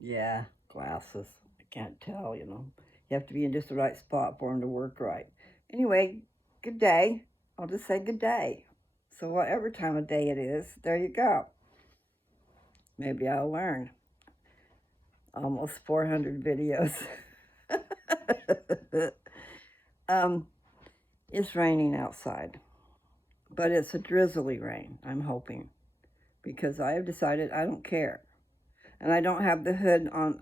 Yeah, glasses. I can't tell, you know. You have to be in just the right spot for them to work right. Anyway, good day. I'll just say good day. So, whatever time of day it is, there you go. Maybe I'll learn. Almost 400 videos. um, it's raining outside, but it's a drizzly rain, I'm hoping, because I have decided I don't care. And I don't have the hood on.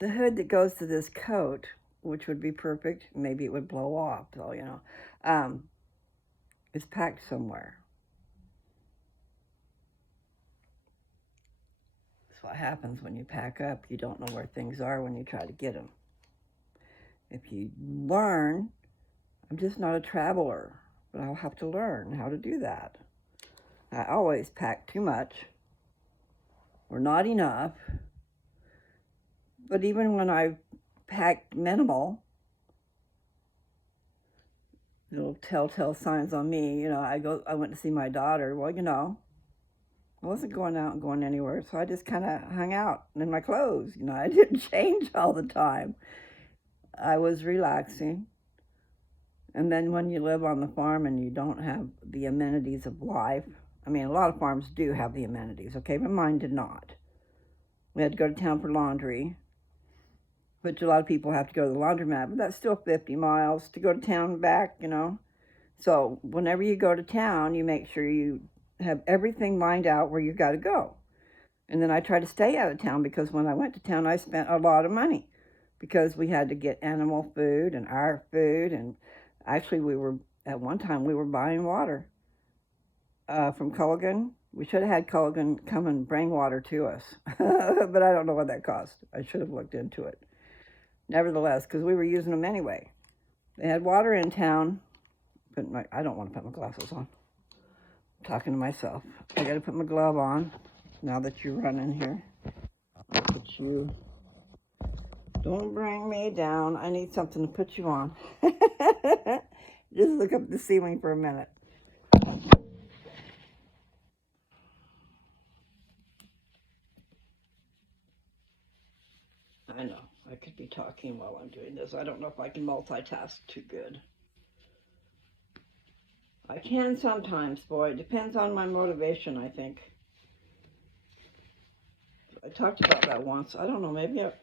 The hood that goes to this coat, which would be perfect, maybe it would blow off, so, um, is packed somewhere. That's what happens when you pack up. You don't know where things are when you try to get them. If you learn, I'm just not a traveler, but I'll have to learn how to do that. I always pack too much or not enough. But even when I packed minimal, little telltale signs on me, I went to see my daughter. Well, I wasn't going out and going anywhere, so I just kind of hung out in my clothes. I didn't change all the time. I was relaxing. And then when you live on the farm and you don't have the amenities of life, I mean, a lot of farms do have the amenities, okay, but mine did not. We had to go to town for laundry, which a lot of people have to go to the laundromat, but that's still 50 miles to go to town and back, So whenever you go to town, you make sure you have everything lined out where you got to go. And then I try to stay out of town because when I went to town, I spent a lot of money because we had to get animal food and our food. And actually, at one time, we were buying water from Culligan. We should have had Culligan come and bring water to us, but I don't know what that cost. I should have looked into it. Nevertheless, because we were using them anyway. They had water in town. I don't want to put my glasses on. I'm talking to myself. I got to put my glove on now that you're running here. Put you. Don't bring me down. I need something to put you on. Just look up the ceiling for a minute. I know. I could be talking while I'm doing this. I don't know if I can multitask too good. I can sometimes, boy. It depends on my motivation, I think. I talked about that once. I don't know. Maybe if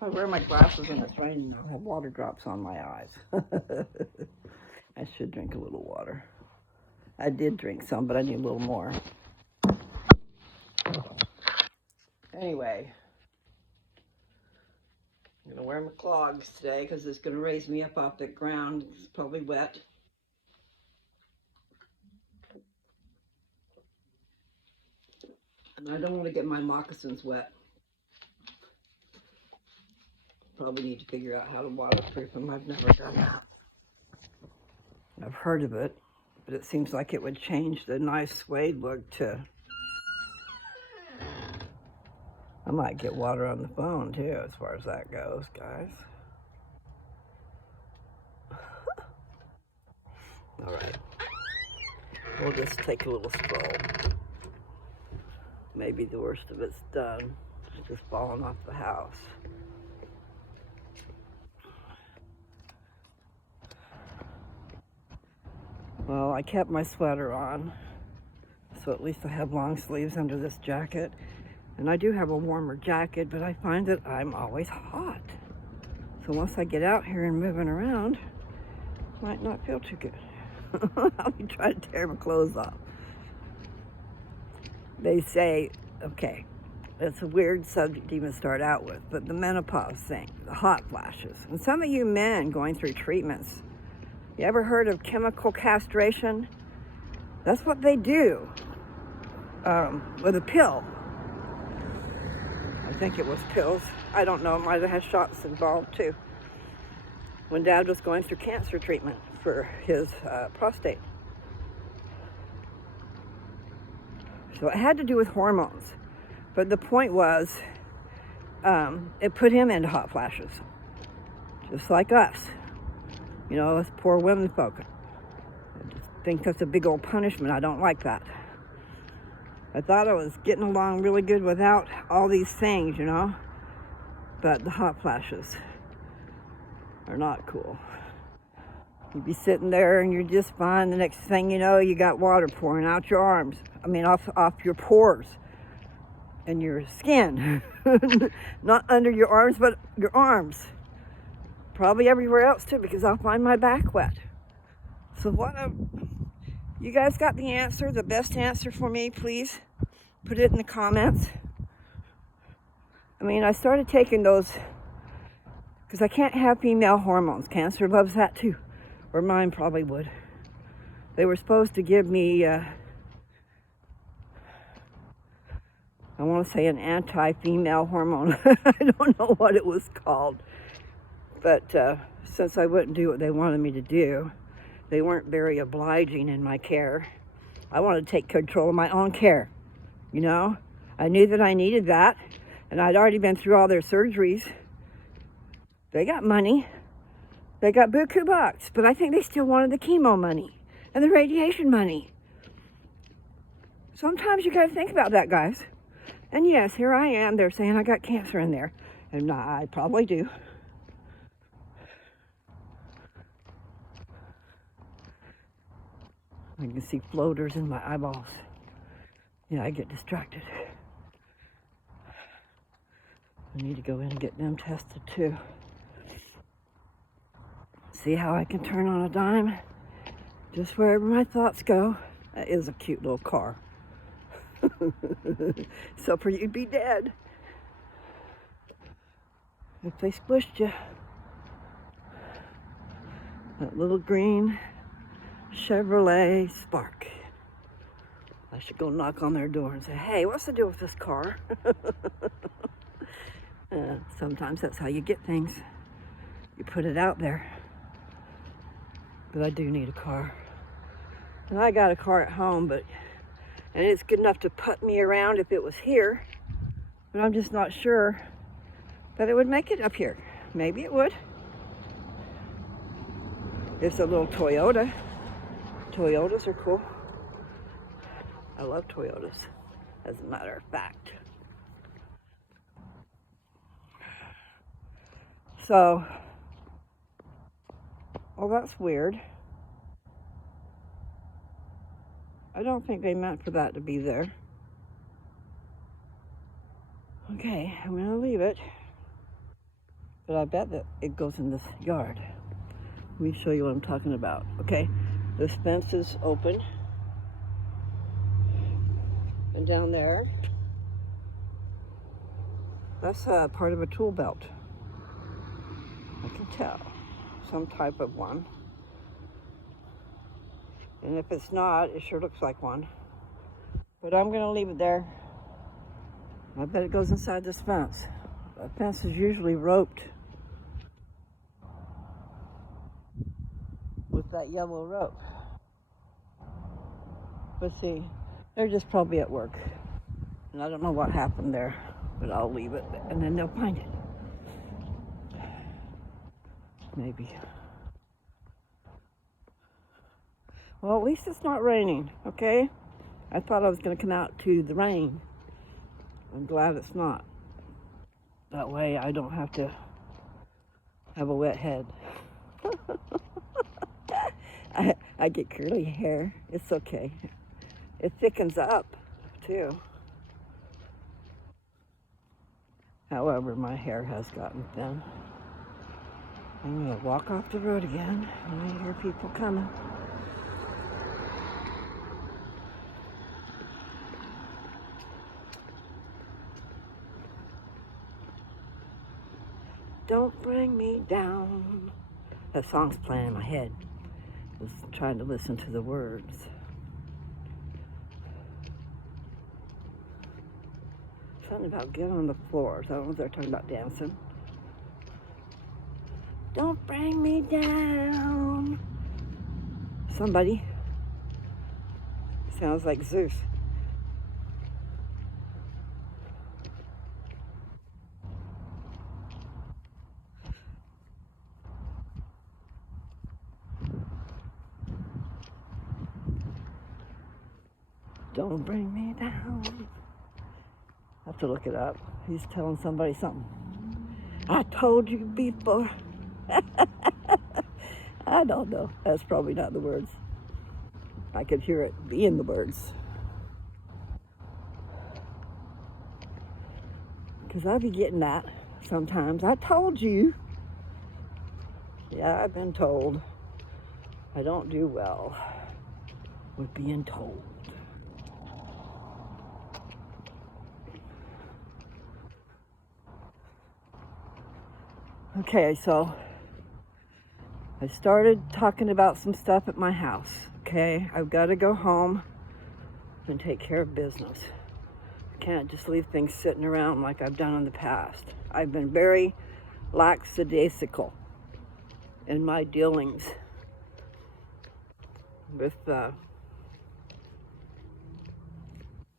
I wear my glasses and it's raining, I'll have water drops on my eyes. I should drink a little water. I did drink some, but I need a little more. Anyway, I'm going to wear my clogs today because it's going to raise me up off the ground. It's probably wet. And I don't want to get my moccasins wet. Probably need to figure out how to waterproof them. I've never done that. I've heard of it, but it seems like it would change the nice suede look to... I might get water on the phone too, as far as that goes, guys. All right. We'll just take a little stroll. Maybe the worst of it's done. It's just falling off the house. Well, I kept my sweater on, so at least I have long sleeves under this jacket. And I do have a warmer jacket, but I find that I'm always hot. So once I get out here and moving around, I might not feel too good. I'll be trying to tear my clothes off. They say, okay, it's a weird subject to even start out with, but the menopause thing, the hot flashes. And some of you men going through treatments, you ever heard of chemical castration? That's what they do with a pill. I think it was pills. I don't know. It might have had shots involved too. When Dad was going through cancer treatment for his prostate. So it had to do with hormones. But the point was, it put him into hot flashes. Just like us. Us poor women folk. I just think that's a big old punishment. I don't like that. I thought I was getting along really good without all these things, you know? But the hot flashes are not cool. You'd be sitting there and you're just fine. The next thing you know, you got water pouring out your arms. I mean, off your pores and your skin. Not under your arms, but your arms. Probably everywhere else too, because I'll find my back wet. So you guys got the answer, the best answer for me, please put it in the comments. I mean, I started taking those because I can't have female hormones. Cancer loves that too, or mine probably would. They were supposed to give me, I want to say an anti-female hormone. I don't know what it was called. But since I wouldn't do what they wanted me to do, they weren't very obliging in my care. I wanted to take control of my own care, you know? I knew that I needed that, and I'd already been through all their surgeries. They got money. They got buku bucks, but I think they still wanted the chemo money and the radiation money. Sometimes you gotta think about that, guys. And yes, here I am. They're saying I got cancer in there, and I probably do. I can see floaters in my eyeballs. Yeah, I get distracted. I need to go in and get them tested too. See how I can turn on a dime just wherever my thoughts go. That is a cute little car. So for you'd be dead if they squished you. That little green Chevrolet Spark. I should go knock on their door and say, hey, what's the deal with this car? Sometimes that's how you get things. You put it out there. But I do need a car. And I got a car at home, and it's good enough to put me around if it was here. But I'm just not sure that it would make it up here. Maybe it would. It's a little Toyota. Toyotas are cool. I love Toyotas, as a matter of fact. So, well, that's weird. I don't think they meant for that to be there. Okay, I'm gonna leave it. But I bet that it goes in this yard. Let me show you what I'm talking about, okay? This fence is open. And down there, that's part of a tool belt. I can tell. Some type of one. And if it's not, it sure looks like one. But I'm gonna leave it there. I bet it goes inside this fence. The fence is usually roped with that yellow rope. But see, they're just probably at work. And I don't know what happened there, but I'll leave it and then they'll find it. Maybe. Well, at least it's not raining, okay? I thought I was gonna come out to the rain. I'm glad it's not. That way I don't have to have a wet head. I get curly hair. It's okay. It thickens up too. However, my hair has gotten thin. I'm gonna walk off the road again when I hear people coming. Don't bring me down. That song's playing in my head. I was trying to listen to the words. Something about get on the floor. So I don't know if they're talking about dancing. Don't bring me down. Somebody. Sounds like Zeus. Don't bring me down. I have to look it up. He's telling somebody something. I told you before. I don't know. That's probably not the words. I could hear it being the words. Because I be getting that sometimes. I told you. Yeah, I've been told. I don't do well with being told. Okay, so I started talking about some stuff at my house. Okay, I've got to go home and take care of business. I can't just leave things sitting around like I've done in the past. I've been very lackadaisical in my dealings with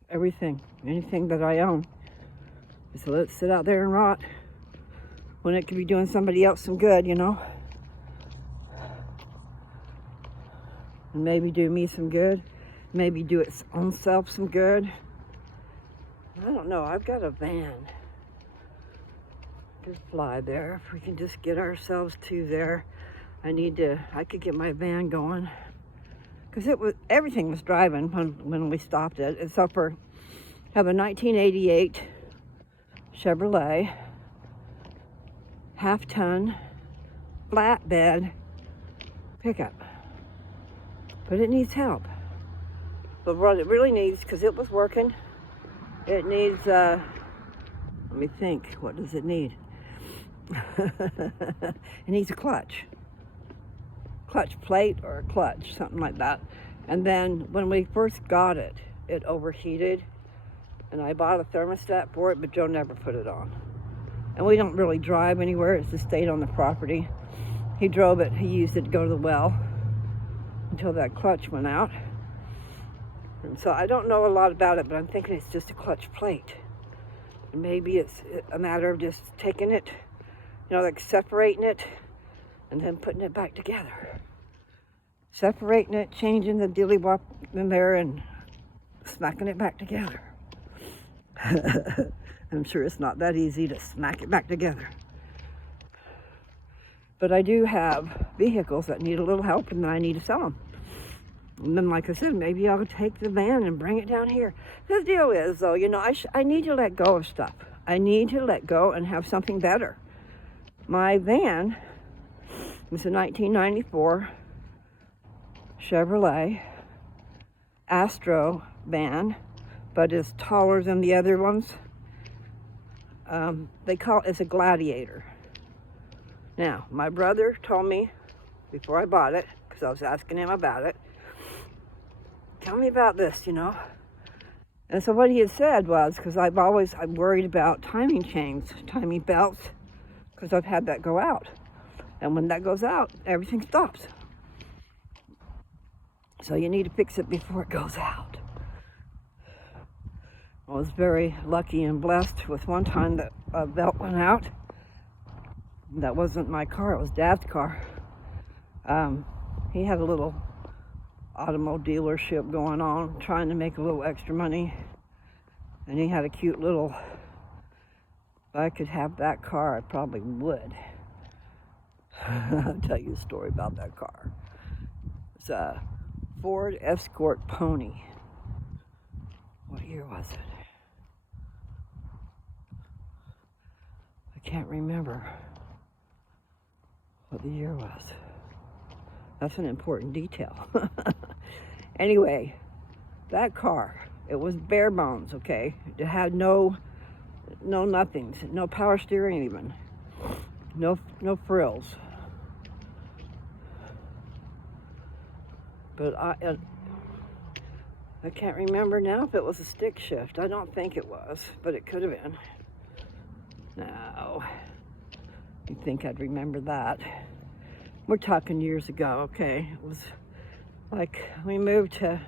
everything, anything that I own. So let's sit out there and rot when it could be doing somebody else some good, you know? And maybe do me some good, maybe do its own self some good. I don't know, I've got a van. Just fly there. If we can just get ourselves to there. I could get my van going. Because everything was driving when we stopped it, except for have a 1988 Chevrolet, half-ton, flatbed pickup. But it needs help. But what it really needs, because it was working, it needs, let me think, what does it need? It needs a clutch plate or a clutch, something like that. And then when we first got it, it overheated, and I bought a thermostat for it, but Joe never put it on. And we don't really drive anywhere, it's just stayed on the property. He drove it, he used it to go to the well until that clutch went out. And so I don't know a lot about it, but I'm thinking it's just a clutch plate. And maybe it's a matter of just taking it, like separating it and then putting it back together. Separating it, changing the dilly-wop in there and smacking it back together. I'm sure it's not that easy to smack it back together. But I do have vehicles that need a little help, and then I need to sell them. And then, like I said, maybe I'll take the van and bring it down here. The deal is, though, I need to let go of stuff. I need to let go and have something better. My van was a 1994 Chevrolet Astro van, but it's taller than the other ones. It's a Gladiator. Now, my brother told me before I bought it, because I was asking him about it, tell me about this, And so what he had said was, because I'm worried about timing chains, timing belts, because I've had that go out. And when that goes out, everything stops. So you need to fix it before it goes out. I was very lucky and blessed with one time that a belt went out. That wasn't my car, it was Dad's car. He had a little automobile dealership going on, trying to make a little extra money. And he had a cute little, if I could have that car, I probably would. I'll tell you a story about that car. It's a Ford Escort Pony. What year was it? I can't remember what the year was. That's an important detail. Anyway, that car, it was bare bones, okay? It had no nothings, no power steering even, no frills. But I can't remember now if it was a stick shift. I don't think it was, but it could have been. No, you'd think I'd remember that. We're talking years ago, okay? It was like we moved to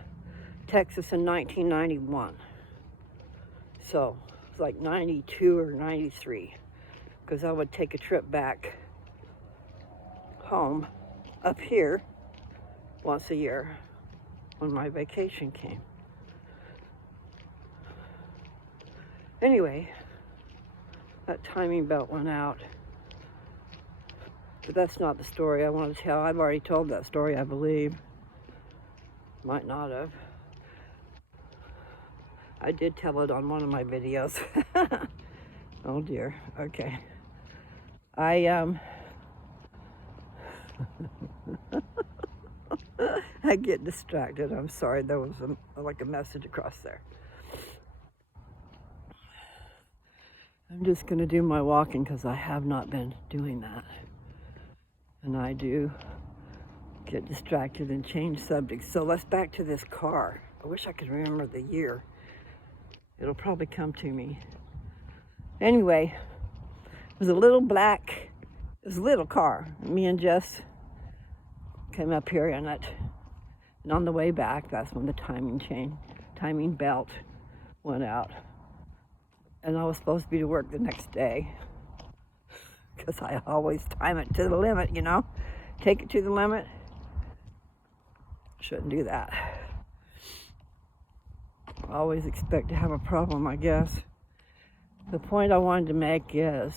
Texas in 1991. So it was like 92 or 93, because I would take a trip back home up here once a year when my vacation came. Anyway, that timing belt went out. But that's not the story I want to tell. I've already told that story, I believe. Might not have. I did tell it on one of my videos. Oh dear. Okay. I get distracted. I'm sorry. There was like a message across there. I'm just going to do my walking because I have not been doing that. And I do get distracted and change subjects. So let's back to this car. I wish I could remember the year. It'll probably come to me. Anyway, it was a little black, it was a little car. Me and Jess came up here in it. And on the way back, that's when the timing belt went out. And I was supposed to be to work the next day. Because I always time it to the limit, you know? Take it to the limit. Shouldn't do that. I always expect to have a problem, I guess. The point I wanted to make is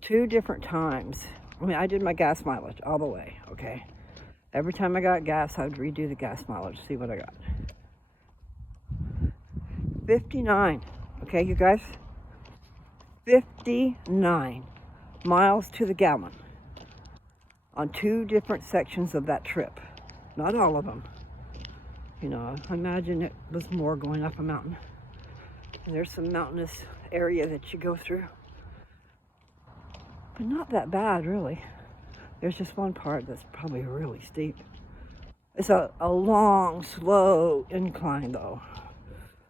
2 different times. I mean, I did my gas mileage all the way, okay? Every time I got gas, I would redo the gas mileage, see what I got. 59, okay, you guys? 59 miles to the gallon on 2 different sections of that trip. Not all of them. You know, I imagine it was more going up a mountain. And there's some mountainous area that you go through. But not that bad, really. There's just one part that's probably really steep. It's a long, slow incline, though.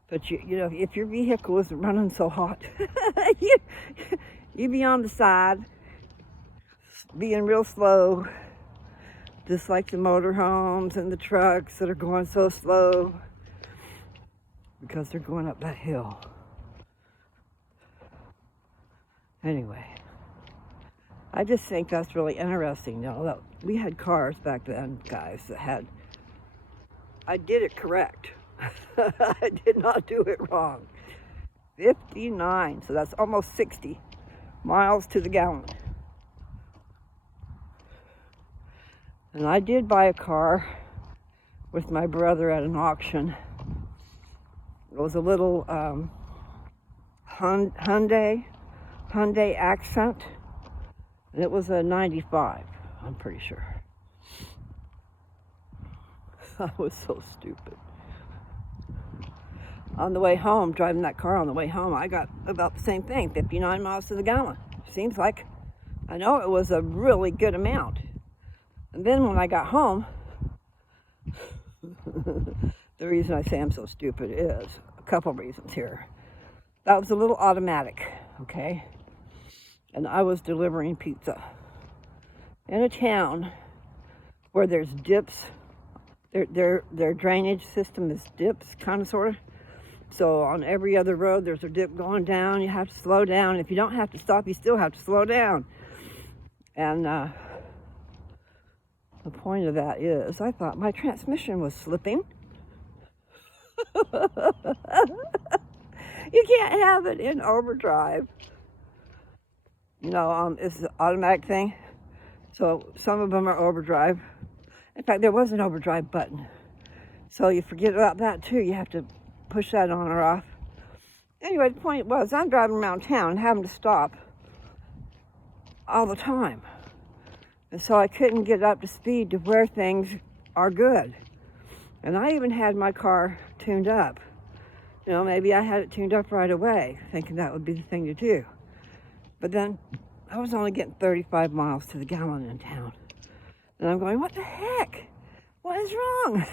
But, you know, if your vehicle isn't running so hot, you'd be on the side, being real slow, just like the motorhomes and the trucks that are going so slow because they're going up that hill. Anyway, I just think that's really interesting, you know, that we had cars back then, guys, that had, I did it correct. I did not do it wrong. 59, so that's almost 60 miles to the gallon. And I did buy a car with my brother at an auction. It was a little Hyundai Accent. And it was a 95, I'm pretty sure. I was so stupid. On the way home, driving that car on the way home, I got about the same thing, 59 miles to the gallon. Seems like, I know it was a really good amount. And then when I got home, the reason I say I'm so stupid is a couple reasons here. That was a little automatic, okay? And I was delivering pizza in a town where there's dips. Their drainage system is dips, kind of, sort of. So on every other road, there's a dip going down. You have to slow down. If you don't have to stop, you still have to slow down. And the point of that is, I thought my transmission was slipping. You can't have it in overdrive. You know, it's an automatic thing. So some of them are overdrive. In fact, there was an overdrive button. So you forget about that too. You have to push that on or off. Anyway, the point was, I'm driving around town having to stop all the time. And so I couldn't get up to speed to where things are good. And I even had my car tuned up. You know, maybe I had it tuned up right away, thinking that would be the thing to do. But then I was only getting 35 miles to the gallon in town. And I'm going, what the heck? What is wrong?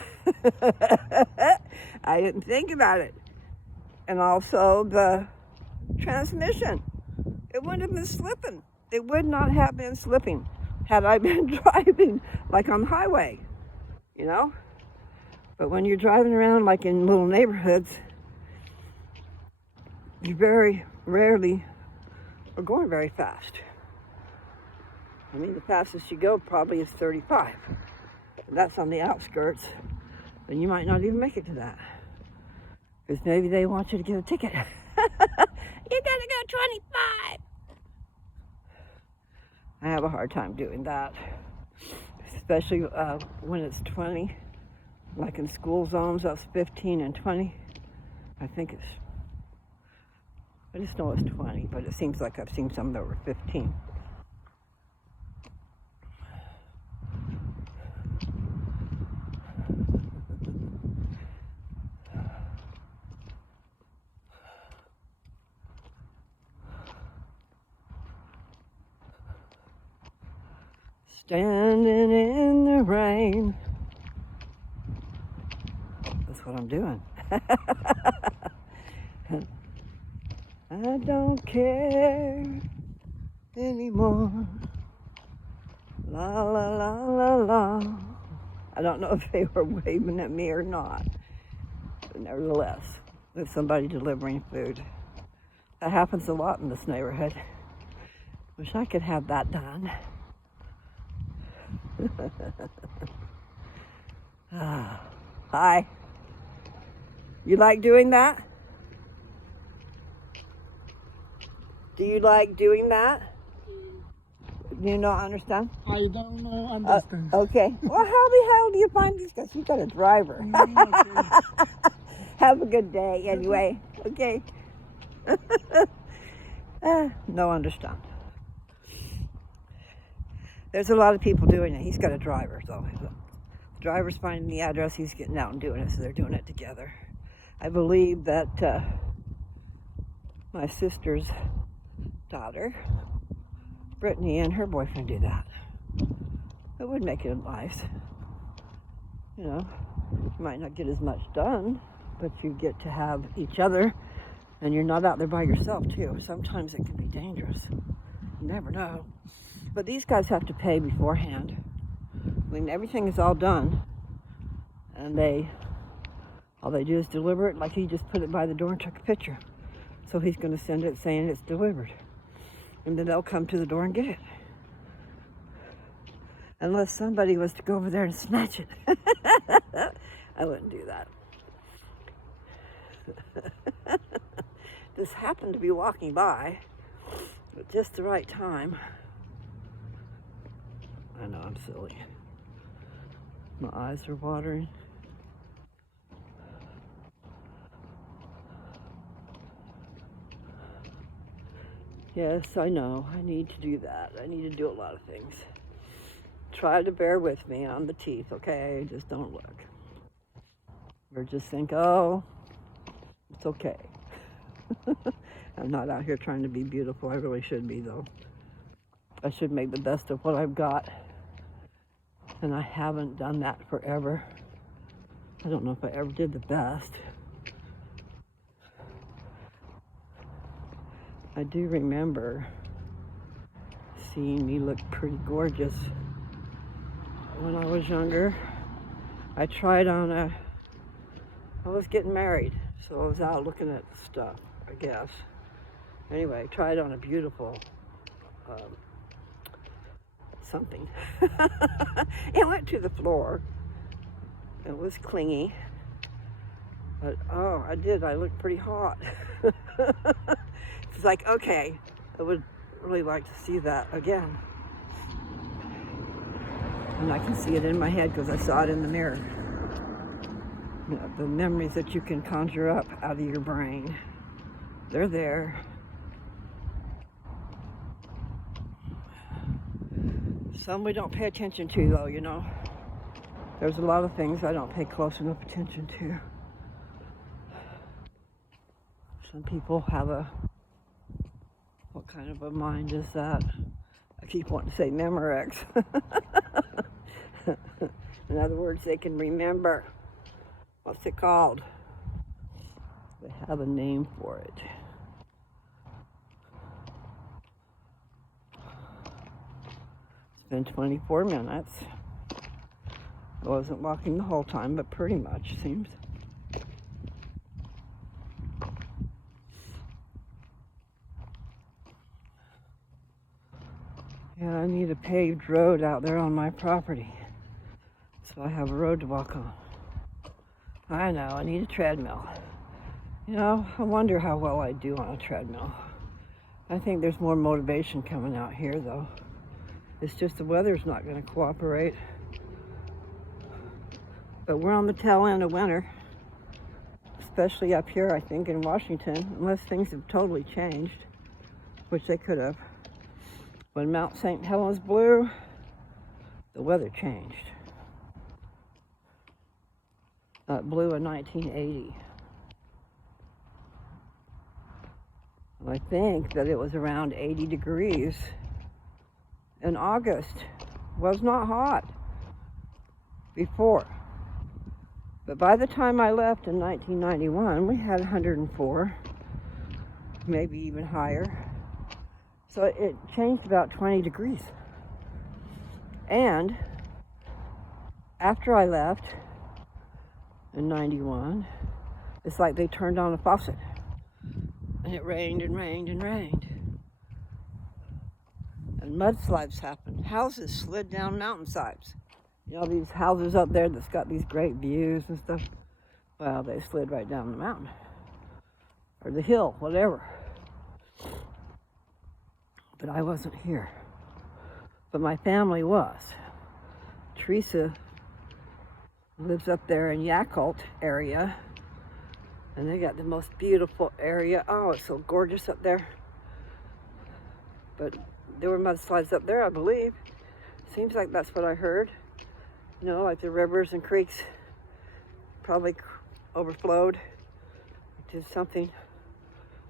I didn't think about it. And also the transmission. It wouldn't have been slipping. It would not have been slipping had I been driving like on the highway, you know? But when you're driving around like in little neighborhoods, you very rarely are going very fast. I mean, the fastest you go probably is 35. And that's on the outskirts. And you might not even make it to that. Because maybe they want you to get a ticket. do 25. I have a hard time doing that, especially when it's 20. Like in school zones, that's 15 and 20. I just know it's 20, but it seems like I've seen some that were 15. Standing in the rain. That's what I'm doing. I don't care anymore. La la la la la. I don't know if they were waving at me or not, but nevertheless, there's somebody delivering food. That happens a lot in this neighborhood. Wish I could have that done. Hi. You like doing that? Do you like doing that? Do you not understand? I don't know understand. Okay. Well, how the hell do you find these guys? You got a driver. Okay. Have a good day anyway. Okay. No understand. There's a lot of people doing it. He's got a driver, so the driver's finding the address, he's getting out and doing it, so they're doing it together. I believe that my sister's daughter, Brittany, and her boyfriend do that. It would make it nice. You know, you might not get as much done, but you get to have each other, and you're not out there by yourself, too. Sometimes it can be dangerous. You never know. But these guys have to pay beforehand. I mean, everything is all done, and all they do is deliver it. Like he just put it by the door and took a picture. So he's going to send it saying it's delivered. And then they'll come to the door and get it. Unless somebody was to go over there and snatch it. I wouldn't do that. This happened to be walking by at just the right time. I know, I'm silly. My eyes are watering. Yes, I know. I need to do that. I need to do a lot of things. Try to bear with me on the teeth, okay? Just don't look. Or just think, oh, it's okay. I'm not out here trying to be beautiful. I really should be, though. I should make the best of what I've got. And I haven't done that forever. I don't know if I ever did the best. I do remember seeing me look pretty gorgeous when I was younger. I was getting married, so I was out looking at stuff, I guess. Anyway, I tried on a beautiful something. It went to the floor. It was clingy. But, oh, I looked pretty hot. It's like, okay, I would really like to see that again. And I can see it in my head because I saw it in the mirror. You know, the memories that you can conjure up out of your brain, they're there. Some we don't pay attention to, though, you know. There's a lot of things I don't pay close enough attention to. Some people have what kind of a mind is that? I keep wanting to say Memorex. In other words, they can remember. What's it called? They have a name for it. It's been 24 minutes. I wasn't walking the whole time, but pretty much seems. Yeah, I need a paved road out there on my property, so I have a road to walk on. I know, I need a treadmill. You know, I wonder how well I do on a treadmill. I think there's more motivation coming out here, though. It's just the weather's not going to cooperate. But we're on the tail end of winter, especially up here, I think, in Washington, unless things have totally changed, which they could have. When Mount St. Helens blew, the weather changed. It blew in 1980. And I think that it was around 80 degrees in August. Was not hot before. But by the time I left in 1991, we had 104, maybe even higher. So it changed about 20 degrees. And after I left in 91, it's like they turned on a faucet. And it rained and rained and rained. And mudslides happened. Houses slid down mountainsides. You know, these houses up there that's got these great views and stuff. Well, they slid right down the mountain. Or the hill, whatever. But I wasn't here. But my family was. Teresa lives up there in Yakult area. And they got the most beautiful area. Oh, it's so gorgeous up there. But there were mudslides up there, I believe. Seems like that's what I heard. You know, like the rivers and creeks probably overflowed, which is something.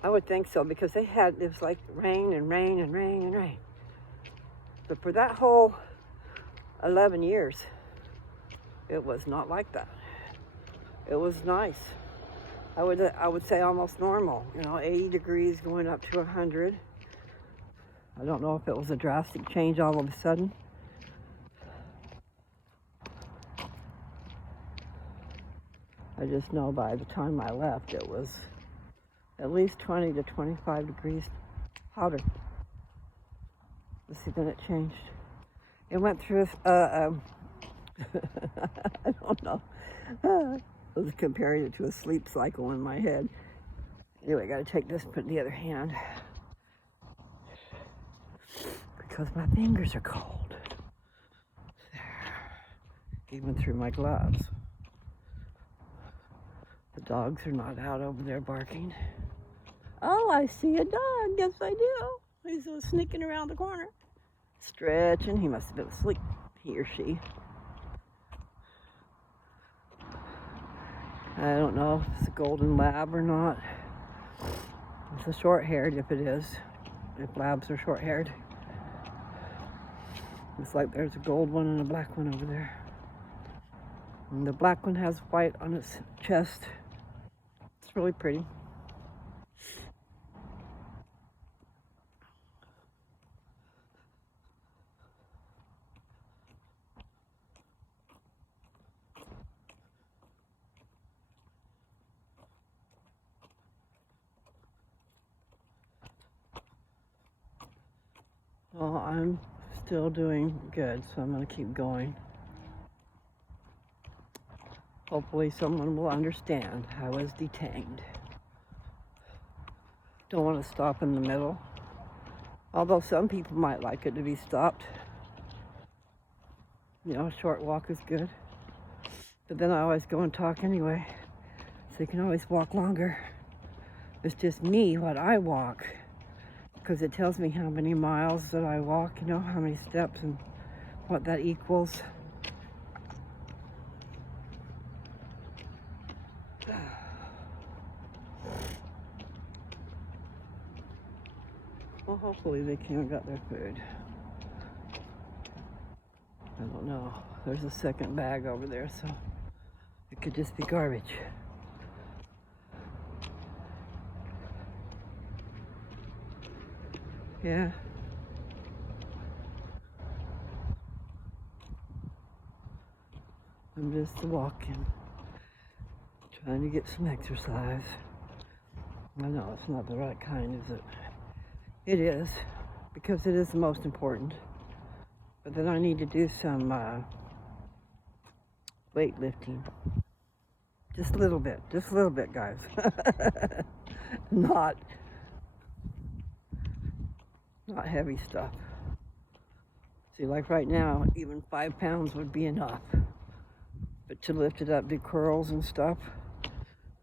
I would think so, because it was like rain and rain and rain and rain. But for that whole 11 years, it was not like that. It was nice. I would say almost normal. You know, 80 degrees going up to 100. I don't know if it was a drastic change all of a sudden. I just know by the time I left, it was at least 20 to 25 degrees hotter. Let's see, then it changed. It went through, I don't know. I was comparing it to a sleep cycle in my head. Anyway, I gotta take this and put it in the other hand, because my fingers are cold. There. Even through my gloves. The dogs are not out over there barking. Oh, I see a dog. Yes, I do. He's sneaking around the corner. Stretching. He must have been asleep. He or she. I don't know if it's a golden lab or not. It's a short-haired if it is. If labs are short-haired. Looks like there's a gold one and a black one over there. And the black one has white on its chest. It's really pretty. Well, I'm still doing good, so I'm going to keep going. Hopefully someone will understand I was detained. Don't want to stop in the middle. Although some people might like it to be stopped. You know, a short walk is good. But then I always go and talk anyway. So you can always walk longer. It's just me, what I walk. Because it tells me how many miles that I walk, you know, how many steps and what that equals. Well, hopefully they came and got their food. I don't know. There's a second bag over there, so it could just be garbage. Yeah. I'm just walking, trying to get some exercise. I know it's not the right kind, is it? It is, because it is the most important. But then I need to do some weightlifting. Just a little bit, guys. Not not heavy stuff. See, like right now, even 5 pounds would be enough. But to lift it up, do curls and stuff,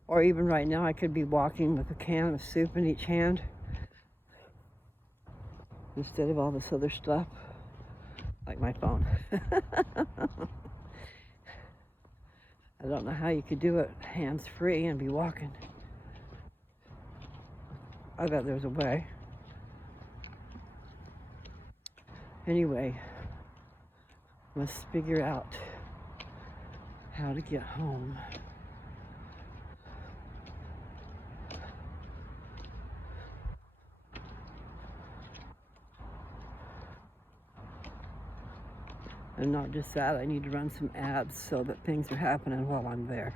or even right now, I could be walking with a can of soup in each hand instead of all this other stuff, like my phone. I don't know how you could do it hands-free and be walking. I bet there's a way. Anyway, let's figure out how to get home. And not just that, I need to run some ads so that things are happening while I'm there.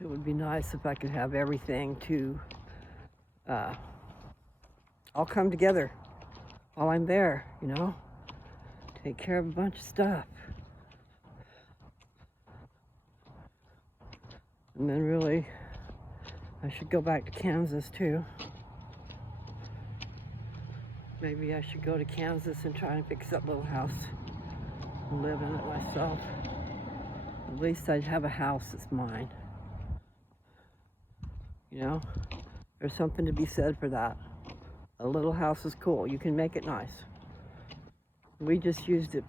It would be nice if I could have everything to all come together while I'm there, you know? Take care of a bunch of stuff. And then really, I should go back to Kansas too. Maybe I should go to Kansas and try and fix that little house and live in it myself. At least I'd have a house that's mine. You know, there's something to be said for that. A little house is cool. You can make it nice. We just used it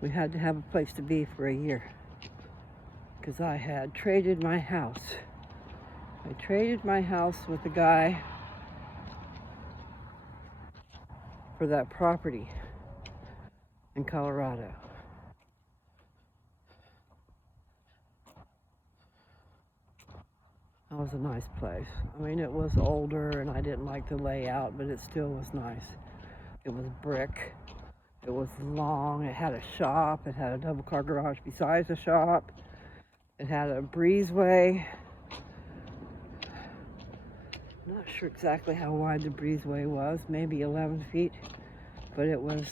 we had to have a place to be for a year. Because I had traded my house. I traded my house with a guy for that property in Colorado. That was a nice place. I mean, it was older and I didn't like the layout, but it still was nice. It was brick. It was long. It had a shop. It had a double car garage besides the shop. It had a breezeway. I'm not sure exactly how wide the breezeway was, maybe 11 feet, but it was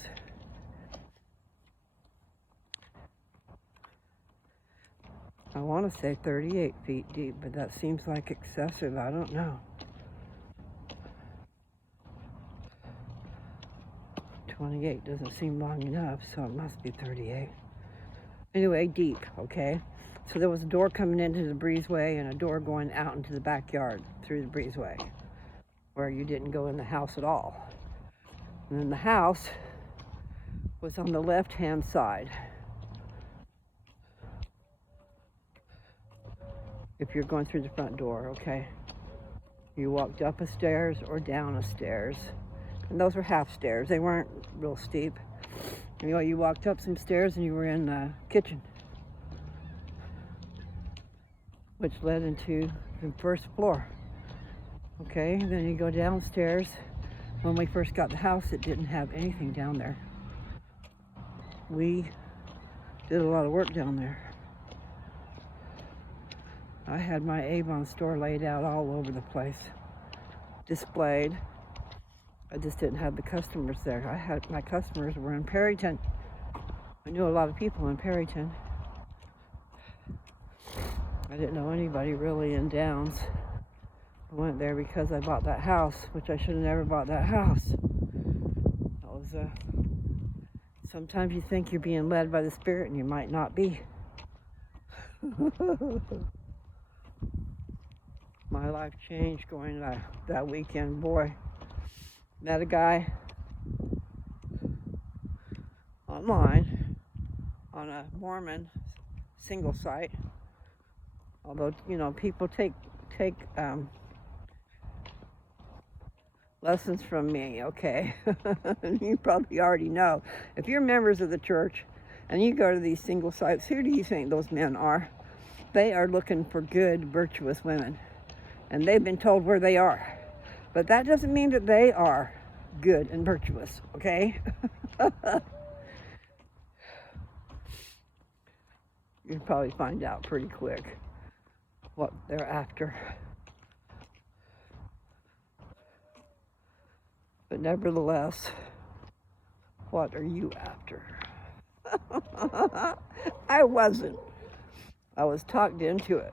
I want to say 38 feet deep, but that seems like excessive. I don't know. 28 doesn't seem long enough, so it must be 38. Anyway, deep, okay? So there was a door coming into the breezeway and a door going out into the backyard through the breezeway, where you didn't go in the house at all. And then the house was on the left-hand side. If you're going through the front door, okay? You walked up a stairs or down a stairs. And those were half stairs. They weren't real steep. Anyway, you walked up some stairs and you were in the kitchen, which led into the first floor. Okay, then you go downstairs. When we first got the house, it didn't have anything down there. We did a lot of work down there. I had my Avon store laid out all over the place, displayed. I just didn't have the customers there. My customers were in Perryton. I knew a lot of people in Perryton. I didn't know anybody really in Downs. I went there because I bought that house, which I should have never bought that house. That was sometimes you think you're being led by the Spirit and you might not be. My life changed going that weekend, boy. Met a guy online on a Mormon single site. Although, you know, people take lessons from me, okay? You probably already know. If you're members of the church and you go to these single sites, who do you think those men are? They are looking for good, virtuous women. And they've been told where they are. But that doesn't mean that they are good and virtuous, okay? You'll probably find out pretty quick what they're after. But nevertheless, what are you after? I wasn't. I was talked into it.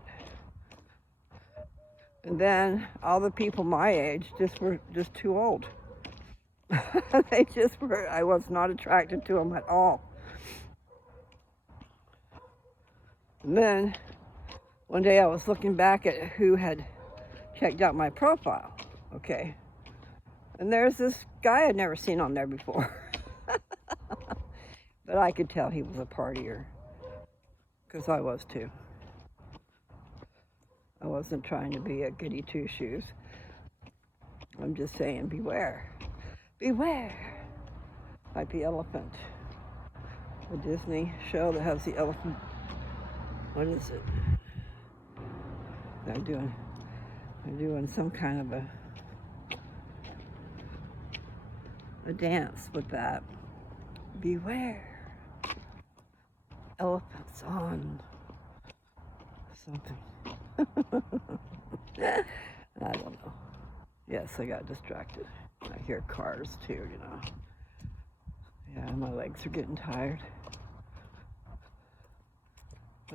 And then all the people my age were just too old. They just were, I was not attracted to them at all. And then one day I was looking back at who had checked out my profile, okay? And there's this guy I'd never seen on there before. But I could tell he was a partier, because I was too. I wasn't trying to be a goody two-shoes. I'm just saying, beware. Beware! Like the elephant. The Disney show that has the elephant. What is it? They're doing some kind of a dance with that. Beware. Elephants on something. I don't know. Yes, I got distracted. I hear cars too, you know. Yeah, my legs are getting tired.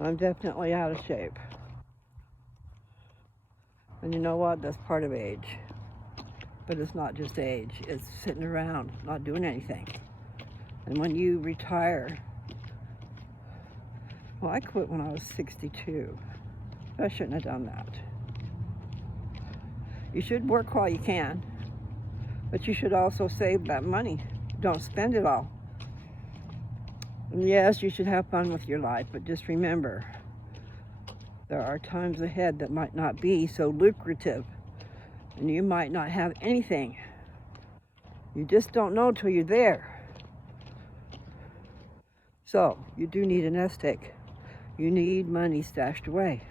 I'm definitely out of shape. And you know what? That's part of age. But it's not just age. It's sitting around, not doing anything. And when you retire, well, I quit when I was 62. I shouldn't have done that. You should work while you can, but you should also save that money. Don't spend it all. And yes, you should have fun with your life, but just remember, there are times ahead that might not be so lucrative, and you might not have anything. You just don't know till you're there. So, you do need a nest egg. You need money stashed away.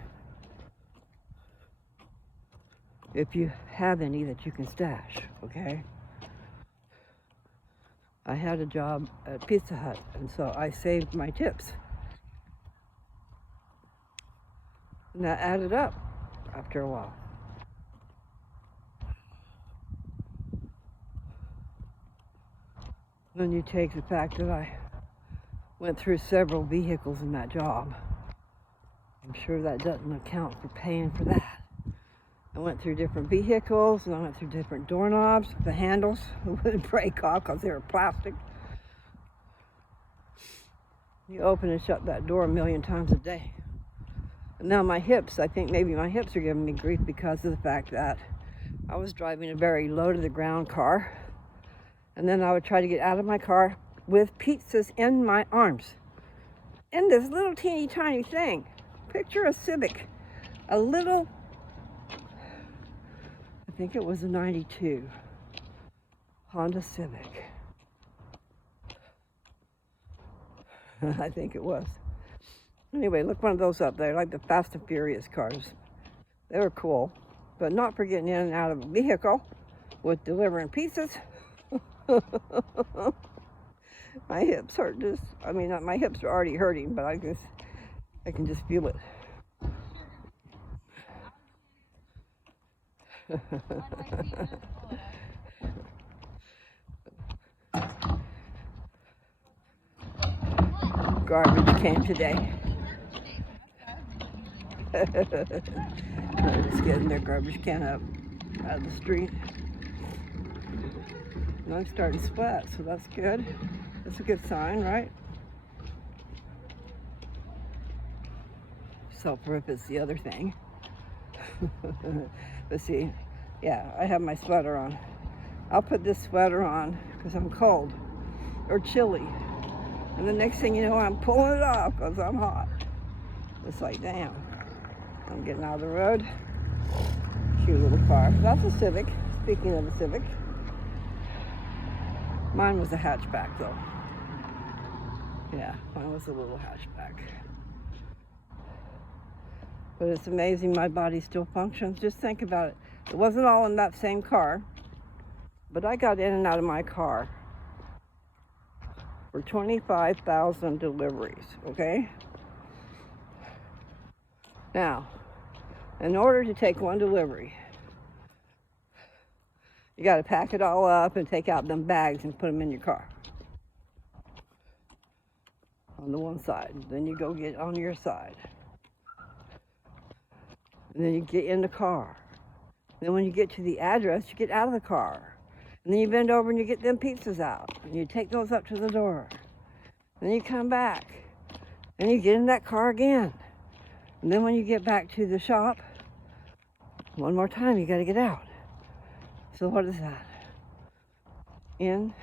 If you have any that you can stash, okay? I had a job at Pizza Hut, and so I saved my tips. And that added up after a while. Then you take the fact that I went through several vehicles in that job. I'm sure that doesn't account for paying for that. I went through different vehicles, and I went through different doorknobs. The handles wouldn't break off because they were plastic. You open and shut that door a million times a day. And now my hips, I think maybe my hips are giving me grief because of the fact that I was driving a very low-to-the-ground car. And then I would try to get out of my car with pizzas in my arms. In this little teeny tiny thing. Picture a Civic. A little, I think it was a 92 Honda Civic. I think it was. Anyway, look one of those up there, like the Fast and Furious cars. They were cool, but not for getting in and out of a vehicle with delivering pizzas. My hips hurt just, I mean, my hips are already hurting, but I can just feel it. Garbage came today. They're just getting their garbage can up out of the street. And I'm starting to sweat, so that's good. That's a good sign, right? Self-rip is the other thing. But see, yeah, I have my sweater on. I'll put this sweater on because I'm cold or chilly. And the next thing you know, I'm pulling it off because I'm hot. It's like, damn. I'm getting out of the road. Cute little car. That's a Civic. Speaking of a Civic. Mine was a hatchback, though. Yeah, mine was a little hatchback. But it's amazing my body still functions. Just think about it. It wasn't all in that same car, but I got in and out of my car for 25,000 deliveries, okay? Now, in order to take one delivery, you got to pack it all up and take out them bags and put them in your car. On the one side. Then you go get on your side. And then you get in the car. Then when you get to the address, you get out of the car. And then you bend over and you get them pizzas out. And you take those up to the door. Then you come back. And you get in that car again. And then when you get back to the shop, one more time you got to get out. So what is that? In,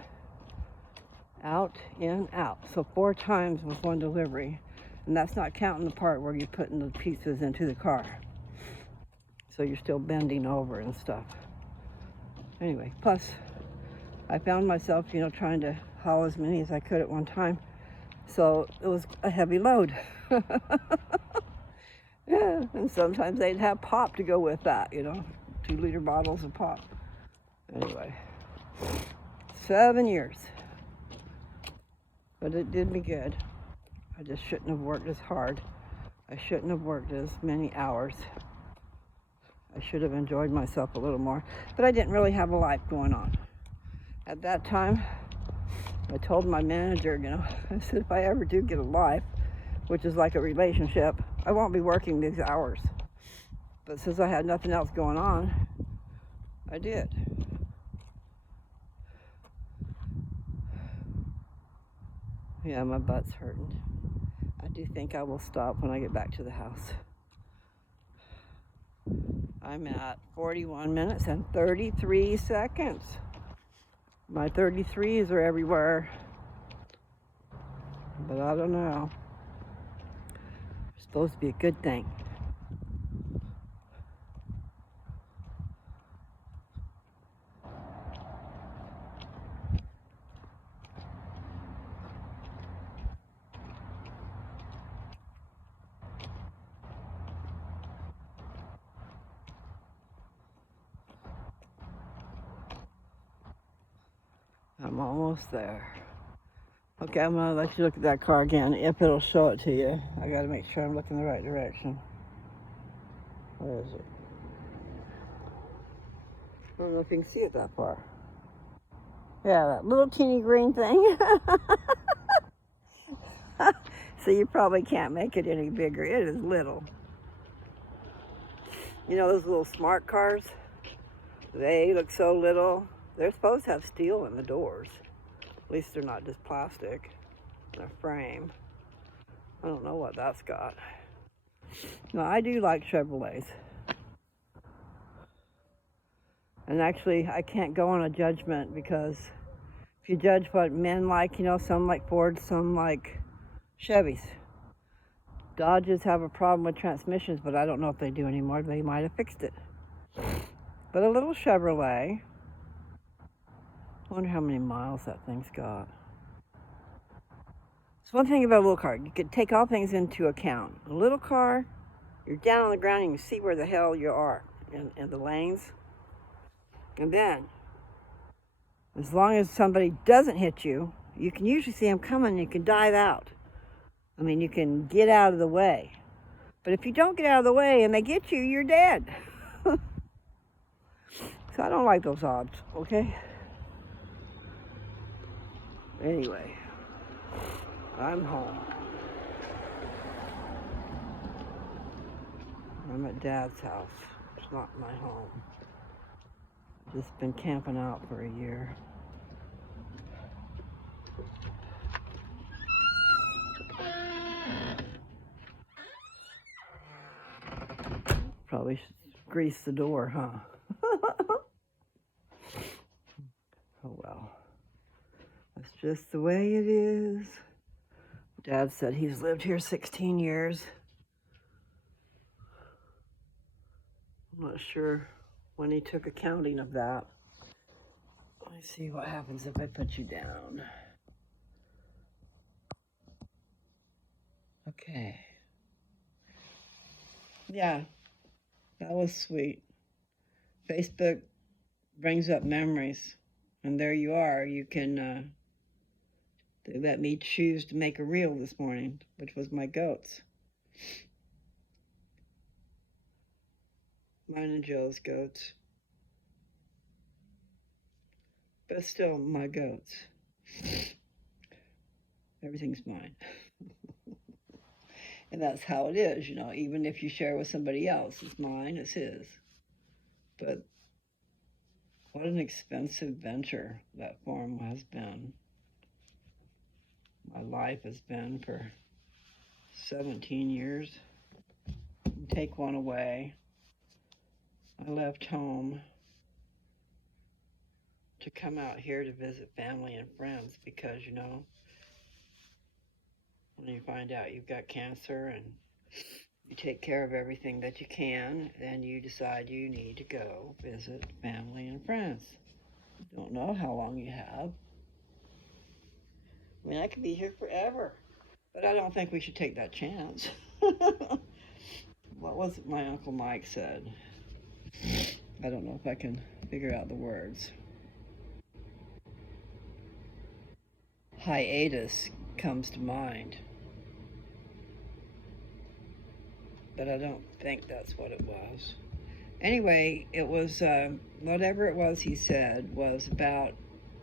out, in, out. So 4 times with one delivery. And that's not counting the part where you're putting the pizzas into the car. So you're still bending over and stuff. Anyway, plus I found myself, trying to haul as many as I could at one time. So it was a heavy load. Yeah, and sometimes they'd have pop to go with that, 2-liter bottles of pop. Anyway, 7 years. But it did me good. I just shouldn't have worked as hard. I shouldn't have worked as many hours. I should have enjoyed myself a little more. But I didn't really have a life going on. At that time, I told my manager, I said, if I ever do get a life, which is like a relationship, I won't be working these hours. But since I had nothing else going on, I did. Yeah, my butt's hurting. I do think I will stop when I get back to the house. I'm at 41 minutes and 33 seconds. My 33s are everywhere. But I don't know. It's supposed to be a good thing. I'm almost there. Okay, I'm gonna let you look at that car again, if it'll show it to you. I gotta make sure I'm looking the right direction. Where is it? I don't know if you can see it that far. Yeah, that little teeny green thing. So you probably can't make it any bigger. It is little. Those little smart cars? They look so little. They're supposed to have steel in the doors. At least they're not just plastic in a frame. I don't know what that's got. No, I do like Chevrolets. And actually, I can't go on a judgment because if you judge what men like, some like Fords, some like Chevys. Dodges have a problem with transmissions, but I don't know if they do anymore. They might have fixed it. But a little Chevrolet, I wonder how many miles that thing's got. It's one thing about a little car. You could take all things into account. A little car, you're down on the ground and you see where the hell you are in the lanes. And then, as long as somebody doesn't hit you, you can usually see them coming and you can dive out. I mean, you can get out of the way. But if you don't get out of the way and they get you, you're dead. So I don't like those odds, okay? Anyway, I'm home. I'm at Dad's house. It's not my home. I've just been camping out for a year. Probably should grease the door, huh? Oh well. That's just the way it is. Dad said he's lived here 16 years. I'm not sure when he took accounting of that. Let me see what happens if I put you down. Okay. Yeah, that was sweet. Facebook brings up memories. And there you are. You can, they let me choose to make a reel this morning, which was my goats. Mine and Joe's goats. But still, my goats. Everything's mine. And that's how it is, even if you share with somebody else, it's mine, it's his. But what an expensive venture that farm has been. My life has been for 17 years. Take one away. I left home to come out here to visit family and friends because, when you find out you've got cancer and you take care of everything that you can, then you decide you need to go visit family and friends. You don't know how long you have. I mean, I could be here forever, but I don't think we should take that chance. What was it my Uncle Mike said? I don't know if I can figure out the words. Hiatus comes to mind, but I don't think that's what it was. Anyway, it was whatever it was he said was about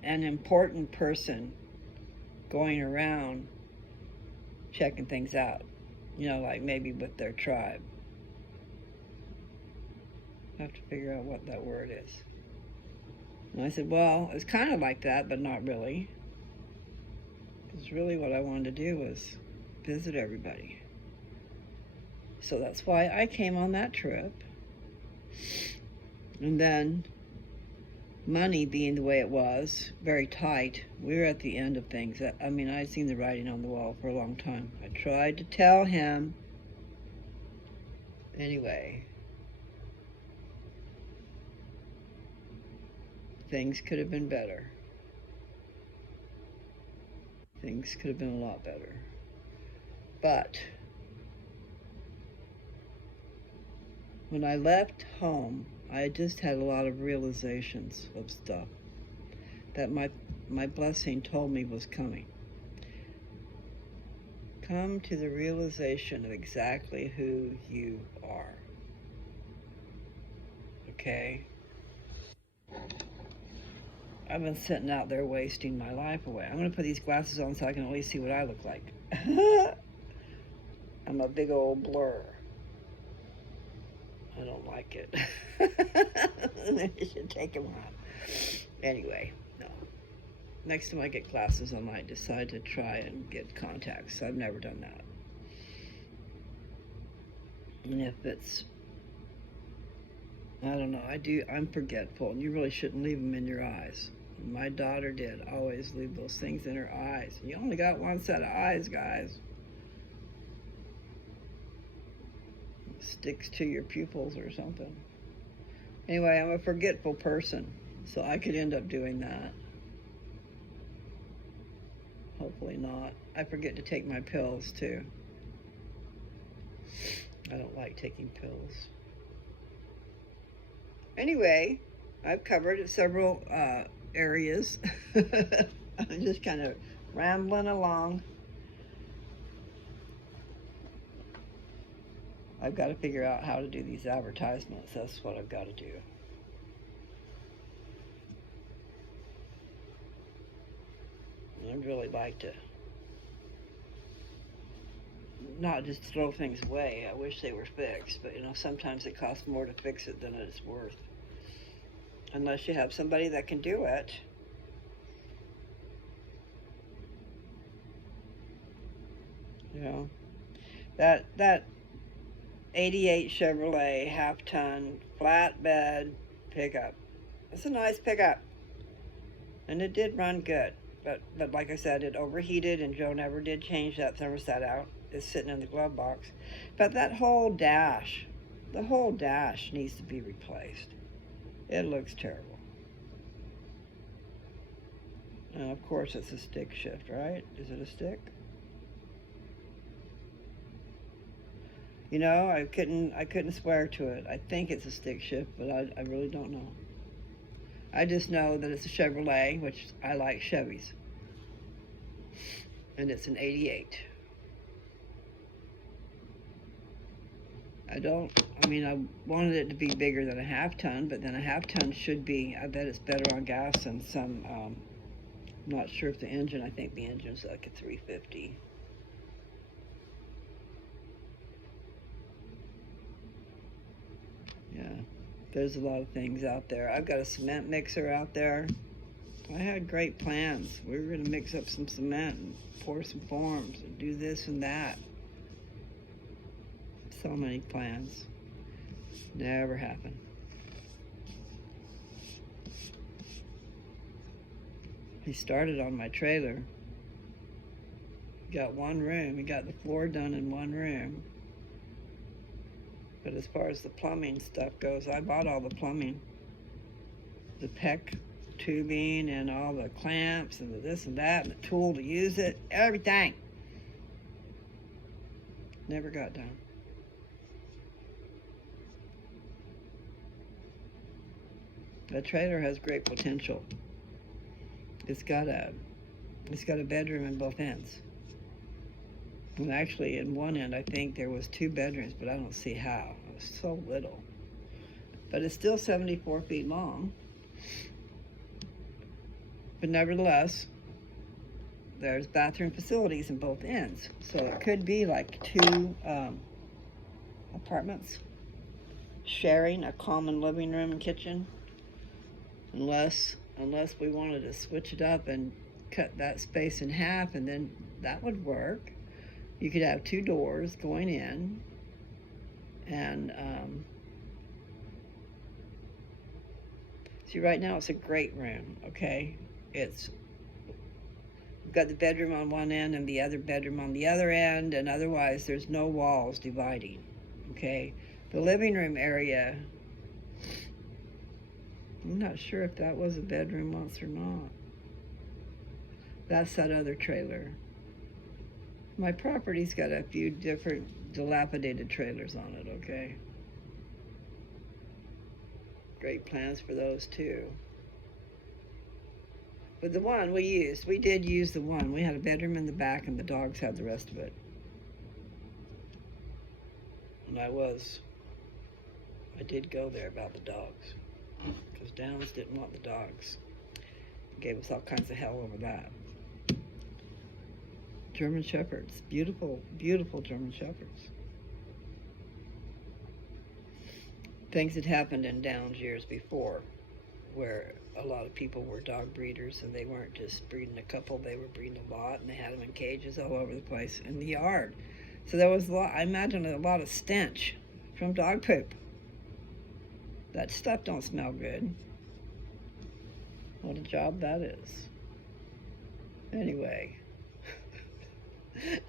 an important person going around checking things out, like maybe with their tribe. I have to figure out what that word is. And I said, well, it's kind of like that, but not really. Because really what I wanted to do was visit everybody. So that's why I came on that trip. And then, money being the way it was, very tight, we were at the end of things. I mean, I'd seen the writing on the wall for a long time. I tried to tell him. Anyway, things could have been better. Things could have been a lot better. But when I left home, I just had a lot of realizations of stuff that my blessing told me was coming. Come to the realization of exactly who you are. Okay? I've been sitting out there wasting my life away. I'm going to put these glasses on so I can at least see what I look like. I'm a big old blur. I don't like it. I should take them off. Anyway, no. Next time I get glasses, I might decide to try and get contacts. I've never done that. And if it's, I don't know, I'm forgetful, and you really shouldn't leave them in your eyes. My daughter did always leave those things in her eyes. You only got one set of eyes, guys. It sticks to your pupils or something. Anyway, I'm a forgetful person, so I could end up doing that. Hopefully not. I forget to take my pills, too. I don't like taking pills. Anyway, I've covered several areas. I'm just kind of rambling along. I've got to figure out how to do these advertisements. That's what I've got to do. I'd really like to not just throw things away. I wish they were fixed, but sometimes it costs more to fix it than it's worth. Unless you have somebody that can do it. That 88 Chevrolet half-ton flatbed pickup. It's a nice pickup. And it did run good. But like I said, it overheated and Joe never did change that thermostat out. It's sitting in the glove box. But the whole dash needs to be replaced. It looks terrible. And of course it's a stick shift, right? Is it a stick? I couldn't swear to it. I think it's a stick shift, but I really don't know. I just know that it's a Chevrolet, which I like Chevys. And it's an 88. I wanted it to be bigger than a half-ton, but then a half-ton should be, I bet it's better on gas than some, I'm not sure if I think the engine's like a 350. Yeah. There's a lot of things out there. I've got a cement mixer out there. I had great plans. We were going to mix up some cement and pour some forms and do this and that. So many plans. Never happened. He started on my trailer. He got one room. He got the floor done in one room. But as far as the plumbing stuff goes, I bought all the plumbing. The PEX tubing and all the clamps and the this and that and the tool to use it. Everything. Never got done. The trailer has great potential. It's got a bedroom in both ends. And actually, in one end, I think there was 2 bedrooms, but I don't see how. It was so little. But it's still 74 feet long. But nevertheless, there's bathroom facilities in both ends. So it could be like 2 apartments sharing a common living room and kitchen. Unless we wanted to switch it up and cut that space in half, and then that would work. You could have 2 doors going in, and see, right now it's a great room, okay? We've got the bedroom on one end and the other bedroom on the other end, and otherwise there's no walls dividing, okay? The living room area, I'm not sure if that was a bedroom once or not. That's that other trailer. My property's got a few different dilapidated trailers on it, okay? Great plans for those too. But the one we did use the one. We had a bedroom in the back and the dogs had the rest of it. And I did go there about the dogs. Because Downs didn't want the dogs. Gave us all kinds of hell over that. German Shepherds, beautiful, beautiful German Shepherds. Things had happened in Downs years before, where a lot of people were dog breeders, and they weren't just breeding a couple, they were breeding a lot, and they had them in cages all over the place in the yard. So there was I imagine a lot of stench from dog poop. That stuff don't smell good. What a job that is. Anyway.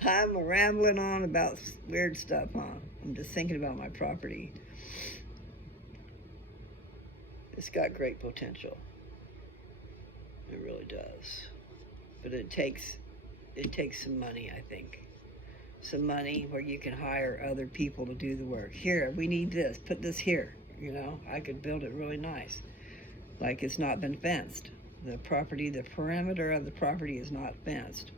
I'm rambling on about weird stuff, huh? I'm just thinking about my property. It's got great potential. It really does. But it takes some money, I think. Some money where you can hire other people to do the work. Here, we need this. Put this here. You know, I could build it really nice. Like it's not been fenced. The perimeter of the property is not fenced.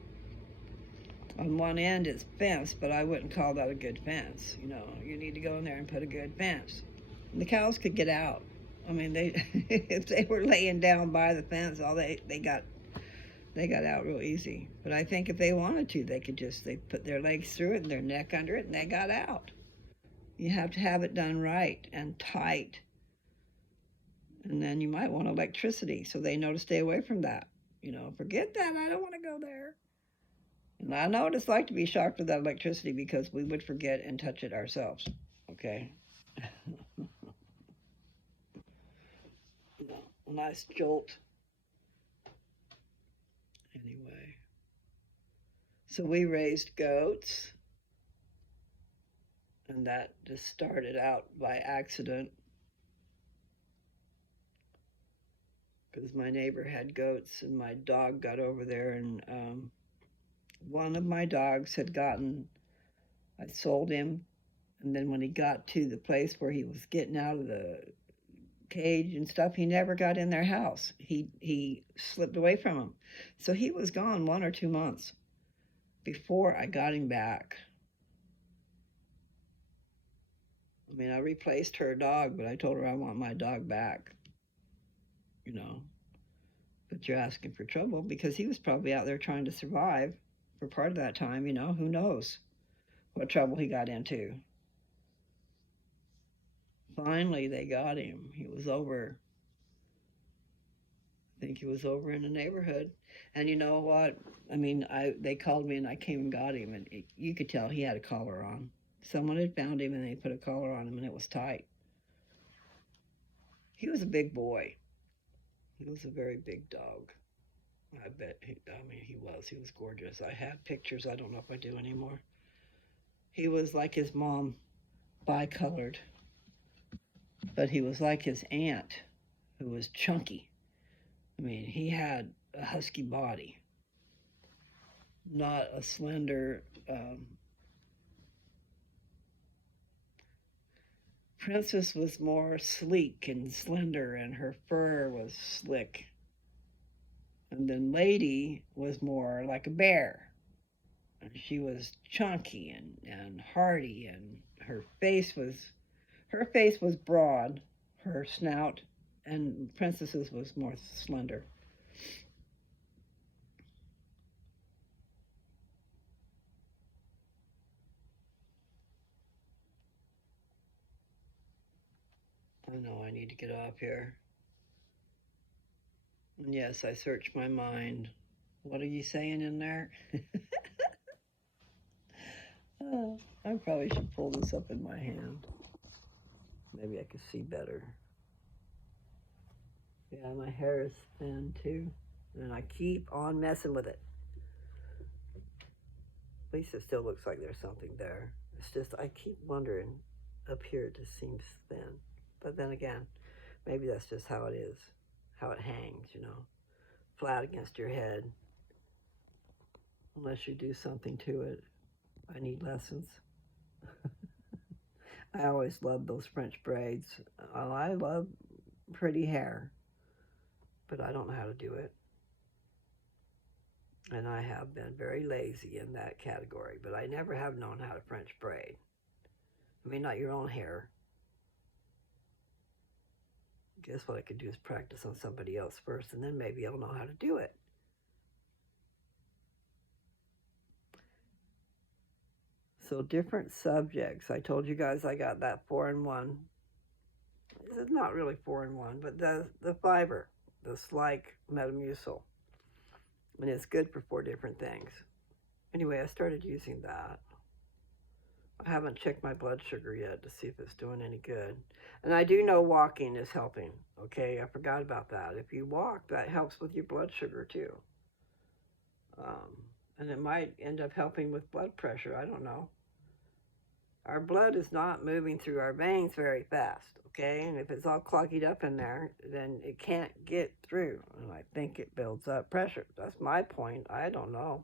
On one end it's fenced, but I wouldn't call that a good fence. You know, you need to go in there and put a good fence. And the cows could get out. I mean, if they were laying down by the fence, they got out real easy. But I think if they wanted to, they put their legs through it and their neck under it, and they got out. You have to have it done right and tight. And then you might want electricity, so they know to stay away from that. You know, forget that, I don't want to go there. And I know what it's like to be shocked with that electricity, because we would forget and touch it ourselves, okay? A nice jolt. Anyway. So we raised goats. And that just started out by accident. Because my neighbor had goats and my dog got over there, and one of my dogs I sold him, and then when he got to the place where he was getting out of the cage and stuff, he never got in their house. He slipped away from them. So he was gone 1 or 2 months before I got him back. I mean, I replaced her dog, but I told her I want my dog back. You know, but you're asking for trouble, because he was probably out there trying to survive for part of that time. You know, who knows what trouble he got into. finally they got him. He was over, I think he was over in the neighborhood. And you know what? I mean, they called me and I came and got him, and you could tell he had a collar on. Someone had found him and they put a collar on him and it was tight. He was a big boy. He was a very big dog. I bet. I mean, he was. He was gorgeous. I had pictures. I don't know if I do anymore. He was like his mom, bicolored, but he was like his aunt, who was chunky. I mean, he had a husky body, not a slender. Princess was more sleek and slender, and her fur was slick. And then Lady was more like a bear. And she was chunky and hearty, and her face was broad, her snout, and Princess's was more slender. I know I need to get off here. And yes, I searched my mind. What are you saying in there? Oh, I probably should pull this up in my hand. Maybe I could see better. Yeah, my hair is thin too. And I keep on messing with it. At least it still looks like there's something there. It's just, I keep wondering, up here it just seems thin. But then again, maybe that's just how it is, how it hangs, flat against your head. Unless you do something to it. I need lessons. I always loved those French braids. I love pretty hair, but I don't know how to do it. And I have been very lazy in that category, but I never have known how to French braid. I mean, not your own hair. Guess what I could do is practice on somebody else first, and then maybe I'll know how to do it. So different subjects. I told you guys I got that 4-in-1. This is not really 4-in-1, but the fiber, the Slyke Metamucil. And it's good for 4 different things. Anyway, I started using that. I haven't checked my blood sugar yet to see if it's doing any good. And I do know walking is helping. Okay, I forgot about that. If you walk, that helps with your blood sugar too. And it might end up helping with blood pressure. I don't know. Our blood is not moving through our veins very fast, okay? And if it's all clogged up in there, then it can't get through. And I think it builds up pressure. That's my point. I don't know.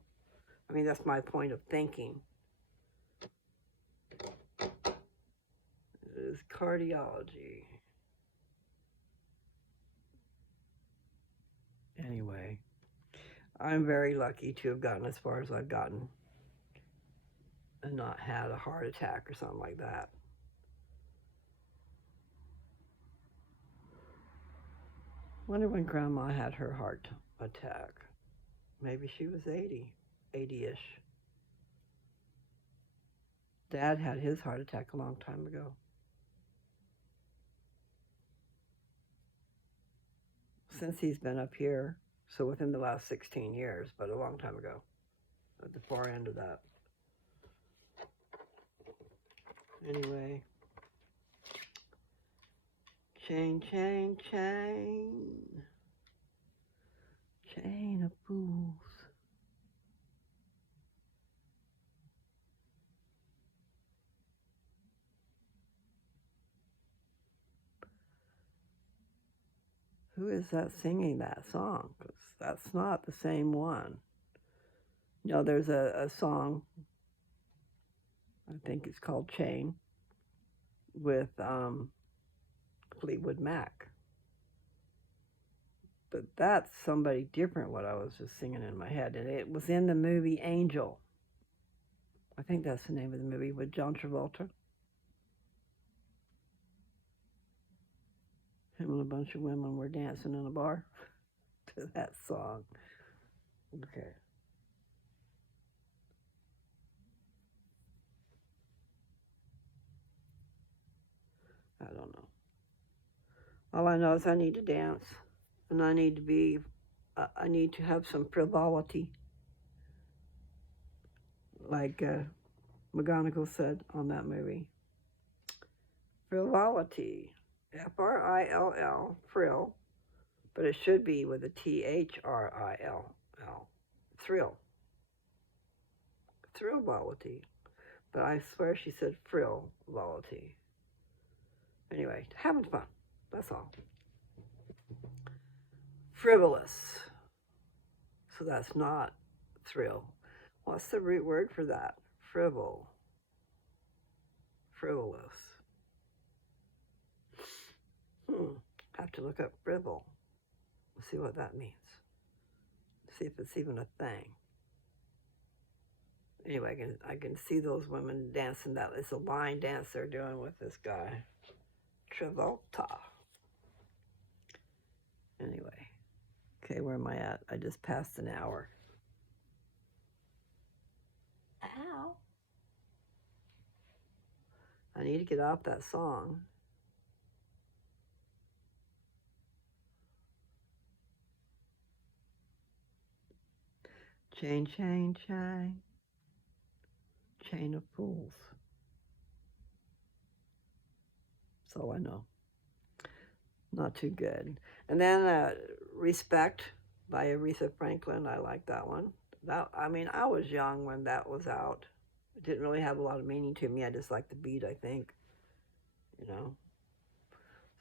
I mean, that's my point of thinking. It is cardiology. Anyway, I'm very lucky to have gotten as far as I've gotten and not had a heart attack or something like that. Wonder when Grandma had her heart attack. Maybe she was 80-ish. Dad had his heart attack a long time ago. Since he's been up here, so within the last 16 years, but a long time ago, at the far end of that. Anyway, chain, chain, chain, chain of fools. Who is that singing that song? 'Cause that's not the same one. There's a song, I think it's called Chain, with Fleetwood Mac. But that's somebody different, what I was just singing in my head. And it was in the movie Angel. I think that's the name of the movie, with John Travolta. Him and a bunch of women were dancing in a bar to that song. Okay. I don't know. All I know is I need to dance, and I need to be, I need to have some frivolity, like McGonagall said on that movie. Frivolity, Frill, frill, but it should be with a THRILL, thrill, thrillvolity. But I swear she said frivolity. Anyway, having fun. That's all. Frivolous. So that's not thrill. What's the root word for that? Frivol. Frivolous. Have to look up frivol. See what that means. See if it's even a thing. Anyway, I can see those women dancing. That is a line dance they're doing with this guy. Travolta. Anyway. Okay, where am I at? I just passed an hour. Ow. I need to get off that song. Chain, chain, chain. Chain of fools. That's all I know. Not too good. And then Respect by Aretha Franklin. I like that one. I was young when that was out. It didn't really have a lot of meaning to me. I just liked the beat, I think. You know,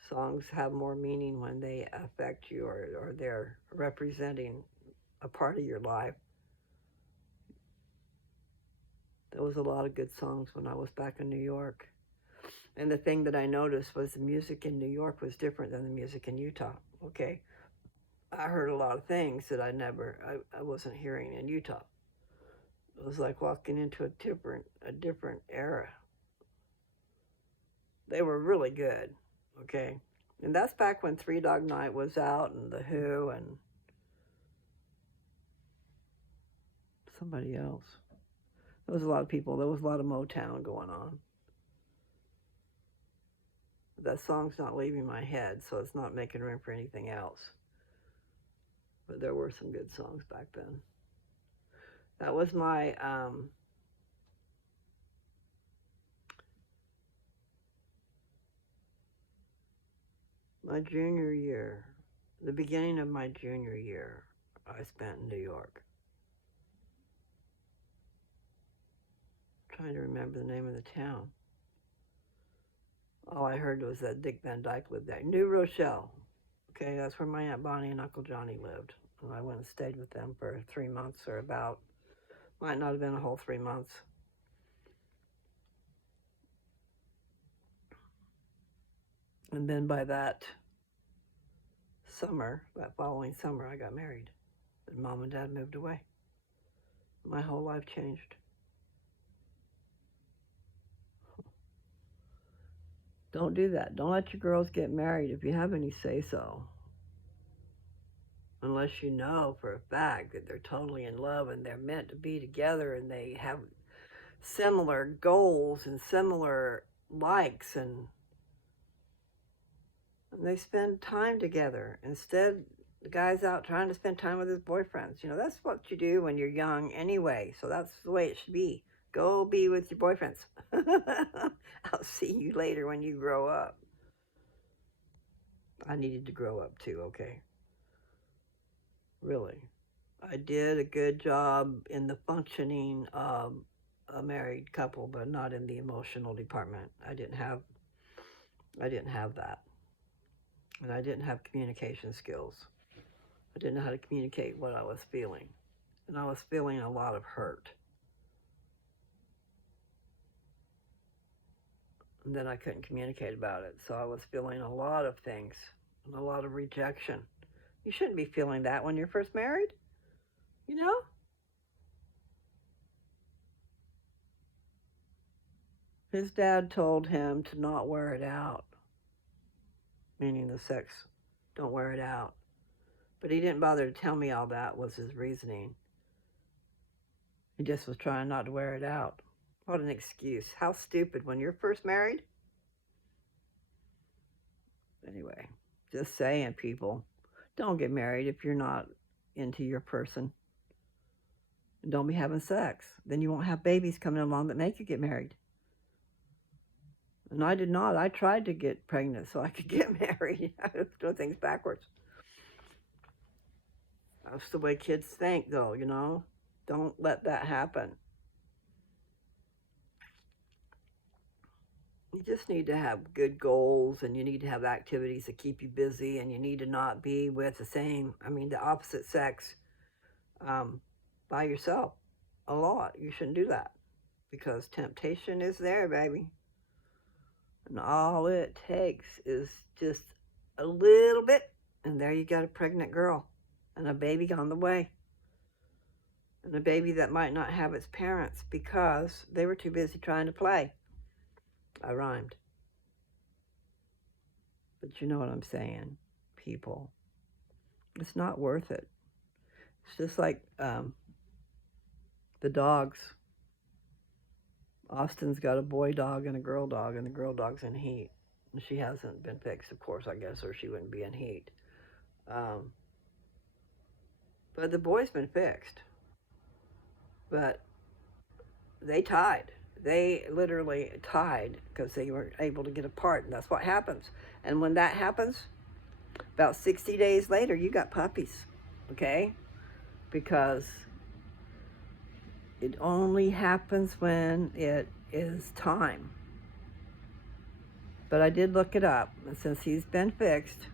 songs have more meaning when they affect you or they're representing a part of your life. There was a lot of good songs when I was back in New York. And the thing that I noticed was the music in New York was different than the music in Utah. Okay. I heard a lot of things that I wasn't hearing in Utah. It was like walking into a different era. They were really good. Okay. And that's back when Three Dog Night was out and The Who and somebody else. There was a lot of people. There was a lot of Motown going on. That song's not leaving my head, so it's not making room for anything else. But there were some good songs back then. That was my my junior year. The beginning of my junior year, I spent in New York. I'm trying to remember the name of the town. All I heard was that Dick Van Dyke lived there. New Rochelle. Okay, that's where my Aunt Bonnie and Uncle Johnny lived. And I went and stayed with them for 3 months or about. Might not have been a whole 3 months. And then by that following summer, I got married. And Mom and Dad moved away. My whole life changed. Don't do that. Don't let your girls get married if you have any say-so. Unless you know for a fact that they're totally in love and they're meant to be together and they have similar goals and similar likes and they spend time together. Instead, the guy's out trying to spend time with his boyfriends. You know, that's what you do when you're young anyway. So that's the way it should be. Go be with your boyfriends. I'll see you later when you grow up. I needed to grow up too, okay? Really. I did a good job in the functioning of a married couple, but not in the emotional department. I didn't have that. And I didn't have communication skills. I didn't know how to communicate what I was feeling. And I was feeling a lot of hurt. And then I couldn't communicate about it. So I was feeling a lot of things and a lot of rejection. You shouldn't be feeling that when you're first married, you know? His dad told him to not wear it out, meaning the sex, don't wear it out. But he didn't bother to tell me all that was his reasoning. He just was trying not to wear it out. What an excuse. How stupid when you're first married. Anyway, just saying, people, don't get married if you're not into your person. And don't be having sex. Then you won't have babies coming along that make you get married. And I did not. I tried to get pregnant so I could get married. I was doing things backwards. That's the way kids think, though, you know? Don't let that happen. You just need to have good goals, and you need to have activities that keep you busy, and you need to not be with the opposite sex by yourself a lot. You shouldn't do that because temptation is there, baby. And all it takes is just a little bit, and there you got a pregnant girl and a baby on the way. And a baby that might not have its parents because they were too busy trying to play. I rhymed. But you know what I'm saying, people. It's not worth it. It's just like the dogs. Austin's got a boy dog and a girl dog, and the girl dog's in heat. And she hasn't been fixed, of course, I guess, or she wouldn't be in heat. But the boy's been fixed. But they tied. They literally tied because they weren't able to get apart, and that's what happens. And when that happens, about 60 days later, you got puppies, okay? Because it only happens when it is time. But I did look it up, and since he's been fixed,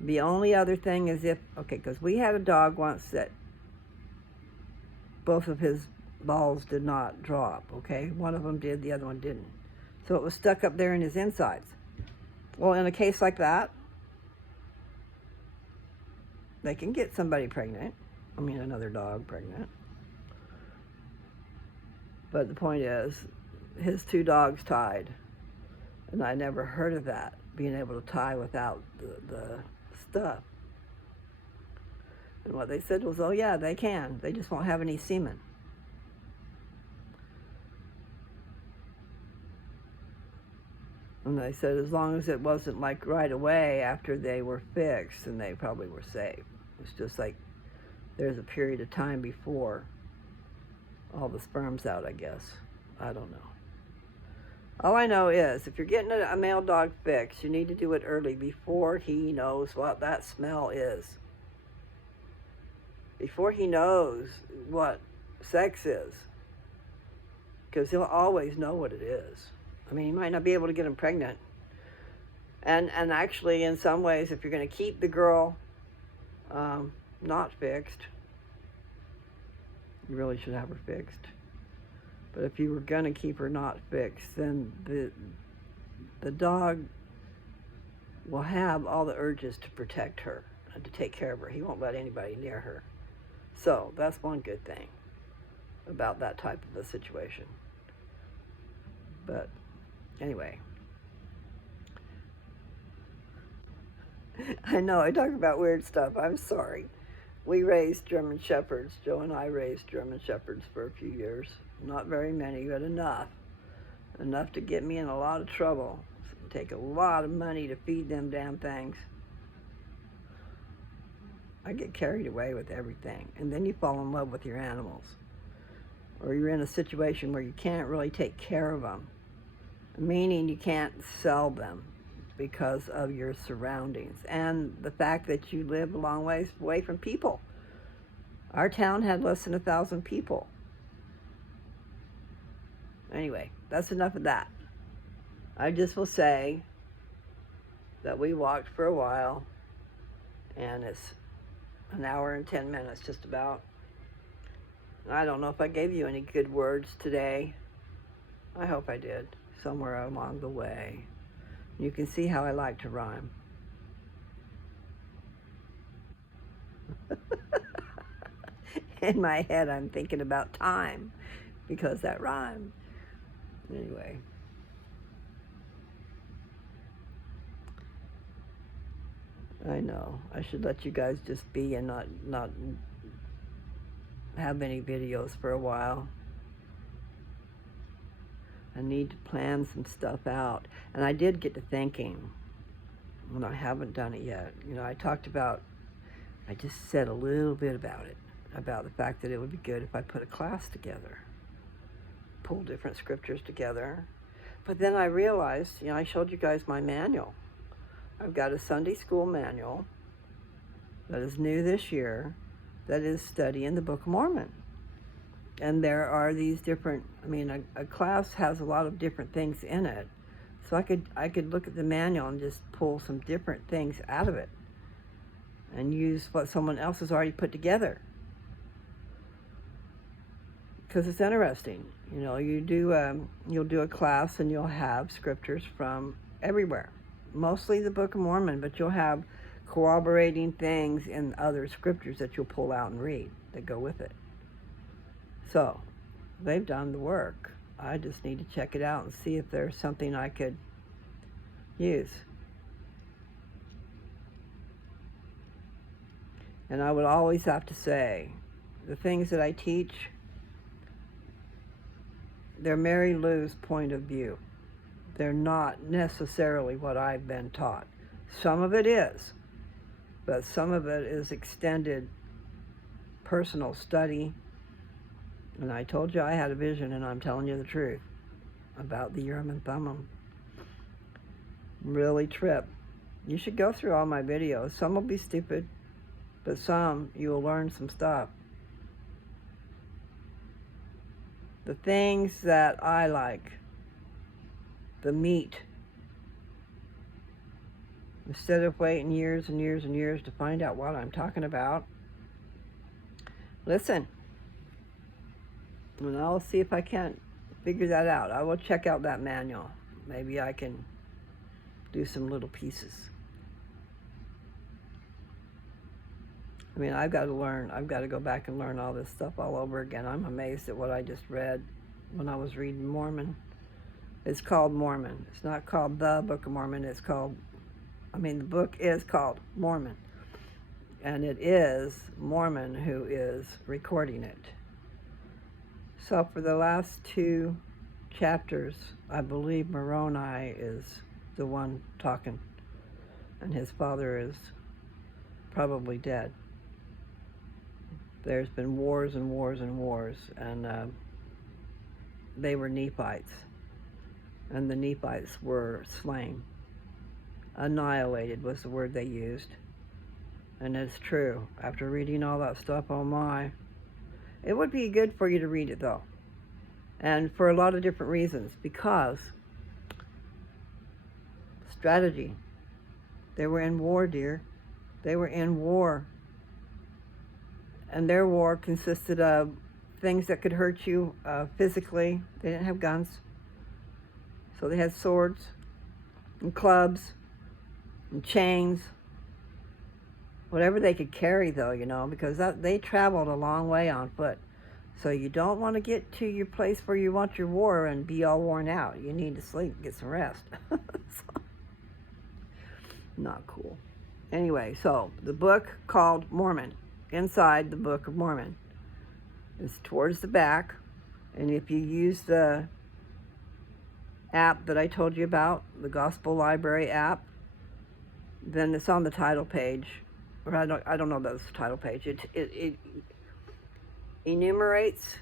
the only other thing is because we had a dog once that both of his balls did not drop, okay? One of them did, the other one didn't. So it was stuck up there in his insides. Well, in a case like that, they can get somebody pregnant. Another dog pregnant. But the point is, his two dogs tied. And I never heard of that, being able to tie without the stuff. And what they said was, oh yeah, they can. They just won't have any semen. And they said as long as it wasn't like right away after they were fixed, then they probably were safe. It's just like there's a period of time before all the sperm's out, I guess. I don't know. All I know is if you're getting a male dog fixed, you need to do it early before he knows what that smell is. Before he knows what sex is. Because he'll always know what it is. He might not be able to get him pregnant. And actually, in some ways, if you're going to keep the girl not fixed, you really should have her fixed. But if you were going to keep her not fixed, then the dog will have all the urges to protect her and to take care of her. He won't let anybody near her. So that's one good thing about that type of a situation. But anyway, I know I talk about weird stuff. I'm sorry. We raised German Shepherds. Joe and I raised German Shepherds for a few years. Not very many, but enough. Enough to get me in a lot of trouble. It'd take a lot of money to feed them damn things. I get carried away with everything. And then you fall in love with your animals. Or you're in a situation where you can't really take care of them. Meaning you can't sell them because of your surroundings and the fact that you live a long ways away from people. Our town had less than 1,000 people. Anyway, that's enough of that. I just will say that we walked for a while, and it's an hour and 10 minutes just about. I don't know if I gave you any good words today. I hope I did, somewhere along the way. You can see how I like to rhyme. In my head, I'm thinking about time because that rhymed. Anyway. I know. I should let you guys just be and not have any videos for a while. I need to plan some stuff out. And I did get to thinking when I haven't done it yet. I just said a little bit about the fact that it would be good if I put a class together, pull different scriptures together. But then I realized, I showed you guys my manual. I've got a Sunday school manual that is new this year that is studying the Book of Mormon. And there are these different, a class has a lot of different things in it. So I could look at the manual and just pull some different things out of it and use what someone else has already put together. Because it's interesting. You'll do a class and you'll have scriptures from everywhere. Mostly the Book of Mormon, but you'll have corroborating things in other scriptures that you'll pull out and read that go with it. So, they've done the work. I just need to check it out and see if there's something I could use. And I would always have to say, the things that I teach, they're Mary Lou's point of view. They're not necessarily what I've been taught. Some of it is, but some of it is extended personal study. And I told you I had a vision, and I'm telling you the truth about the Urim and Thummim. Really trip. You should go through all my videos. Some will be stupid, but some you will learn some stuff. The things that I like, the meat, instead of waiting years and years and years to find out what I'm talking about, listen. And I'll see if I can't figure that out. I will check out that manual. Maybe I can do some little pieces. I've got to learn. I've got to go back and learn all this stuff all over again. I'm amazed at what I just read when I was reading Mormon. It's called Mormon. It's not called the Book of Mormon. It's called, the book is called Mormon. And it is Mormon who is recording it. So for the last 2 chapters, I believe Moroni is the one talking, and his father is probably dead. There's been wars and wars and wars, and they were Nephites, and the Nephites were slain. Annihilated was the word they used, and it's true. After reading all that stuff, oh my. It would be good for you to read it, though. And for a lot of different reasons. Because strategy. They were in war, dear. They were in war. And their war consisted of things that could hurt you physically. They didn't have guns. So they had swords and clubs and chains. Whatever they could carry, though, because they traveled a long way on foot. So you don't want to get to your place where you want your war and be all worn out. You need to sleep, get some rest. Not cool. Anyway, so the book called Mormon, inside the Book of Mormon, is towards the back. And if you use the app that I told you about, the Gospel Library app, then it's on the title page. Or I don't know that's the title page. It enumerates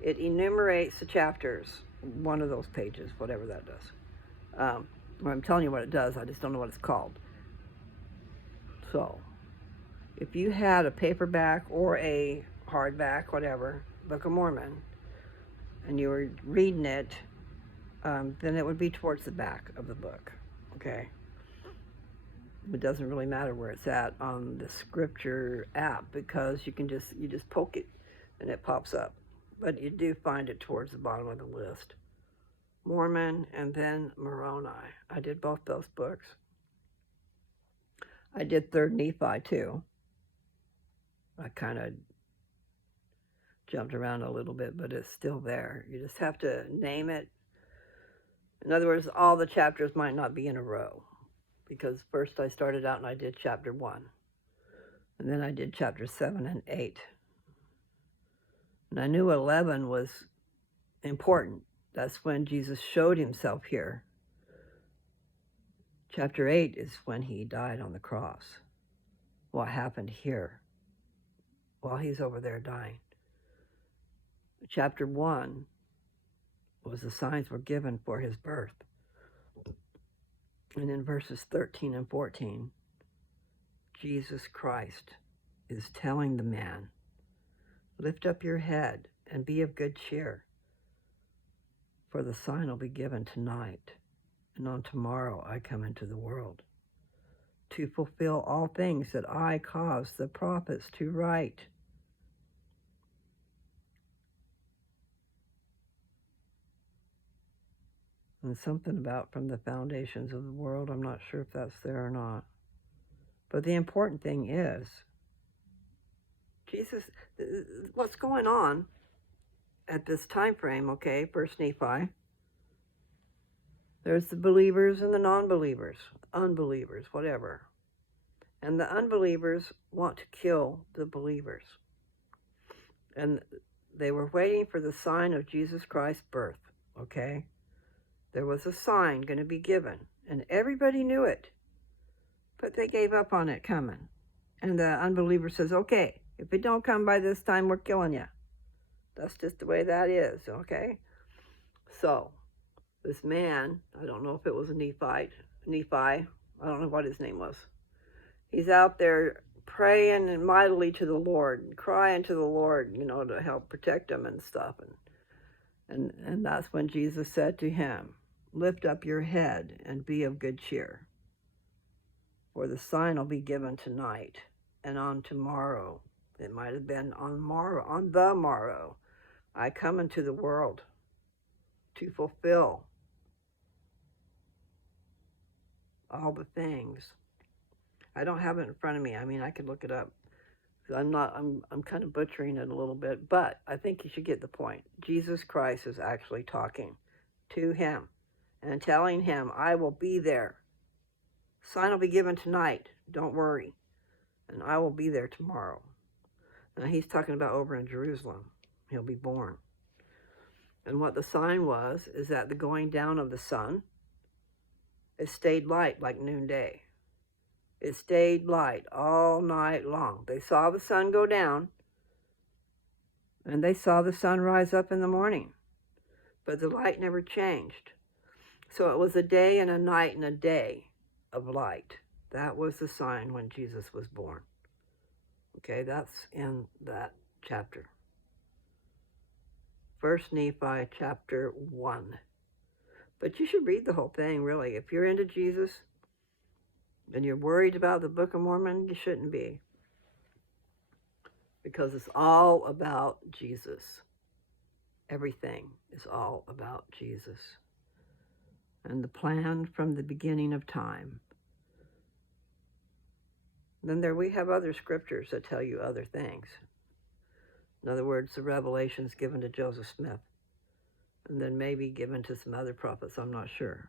the chapters, one of those pages, whatever that does. Or I'm telling you what it does, I just don't know what it's called. So, if you had a paperback or a hardback, whatever, Book of Mormon, and you were reading it, then it would be towards the back of the book, okay? It doesn't really matter where it's at on the scripture app, because you just poke it and it pops up. But you do find it towards the bottom of the list. Mormon and then Moroni. I did both those books. I did 3rd Nephi too. I kind of jumped around a little bit, but it's still there. You just have to name it. In other words, all the chapters might not be in a row. Because first I started out and I did chapter 1. And then I did chapter 7 and 8. And I knew 11 was important. That's when Jesus showed himself here. Chapter 8 is when he died on the cross. What happened here while he's over there dying. Chapter 1 was the signs were given for his birth. And in verses 13 and 14, Jesus Christ is telling the man, lift up your head and be of good cheer, for the sign will be given tonight, and on tomorrow I come into the world, to fulfill all things that I caused the prophets to write. And something about from the foundations of the world, I'm not sure if that's there or not. But the important thing is, Jesus, what's going on at this time frame, okay, First Nephi, there's the believers and the non-believers, unbelievers, whatever. And the unbelievers want to kill the believers. And they were waiting for the sign of Jesus Christ's birth, okay? There was a sign going to be given, and everybody knew it. But they gave up on it coming. And the unbeliever says, okay, if it don't come by this time, we're killing you. That's just the way that is, okay? So, this man, I don't know if it was a Nephi, I don't know what his name was. He's out there praying mightily to the Lord, and crying to the Lord, to help protect him and stuff. And that's when Jesus said to him, lift up your head and be of good cheer, for the sign will be given tonight, and on tomorrow, it might have been on the morrow, I come into the world to fulfill all the things. I don't have it in front of me. I mean, I could look it up. I'm kind of butchering it a little bit, but I think you should get the point. Jesus Christ is actually talking to him and telling him, I will be there. Sign will be given tonight. Don't worry. And I will be there tomorrow. Now he's talking about over in Jerusalem. He'll be born. And what the sign was is that the going down of the sun, it stayed light like noonday. It stayed light all night long. They saw the sun go down, and they saw the sun rise up in the morning. But the light never changed. So it was a day and a night and a day of light. That was the sign when Jesus was born. Okay, that's in that chapter. First Nephi chapter 1. But you should read the whole thing, really. If you're into Jesus and you're worried about the Book of Mormon, you shouldn't be. Because it's all about Jesus. Everything is all about Jesus. And the plan from the beginning of time. Then there we have other scriptures that tell you other things. In other words, the revelations given to Joseph Smith. And then maybe given to some other prophets, I'm not sure.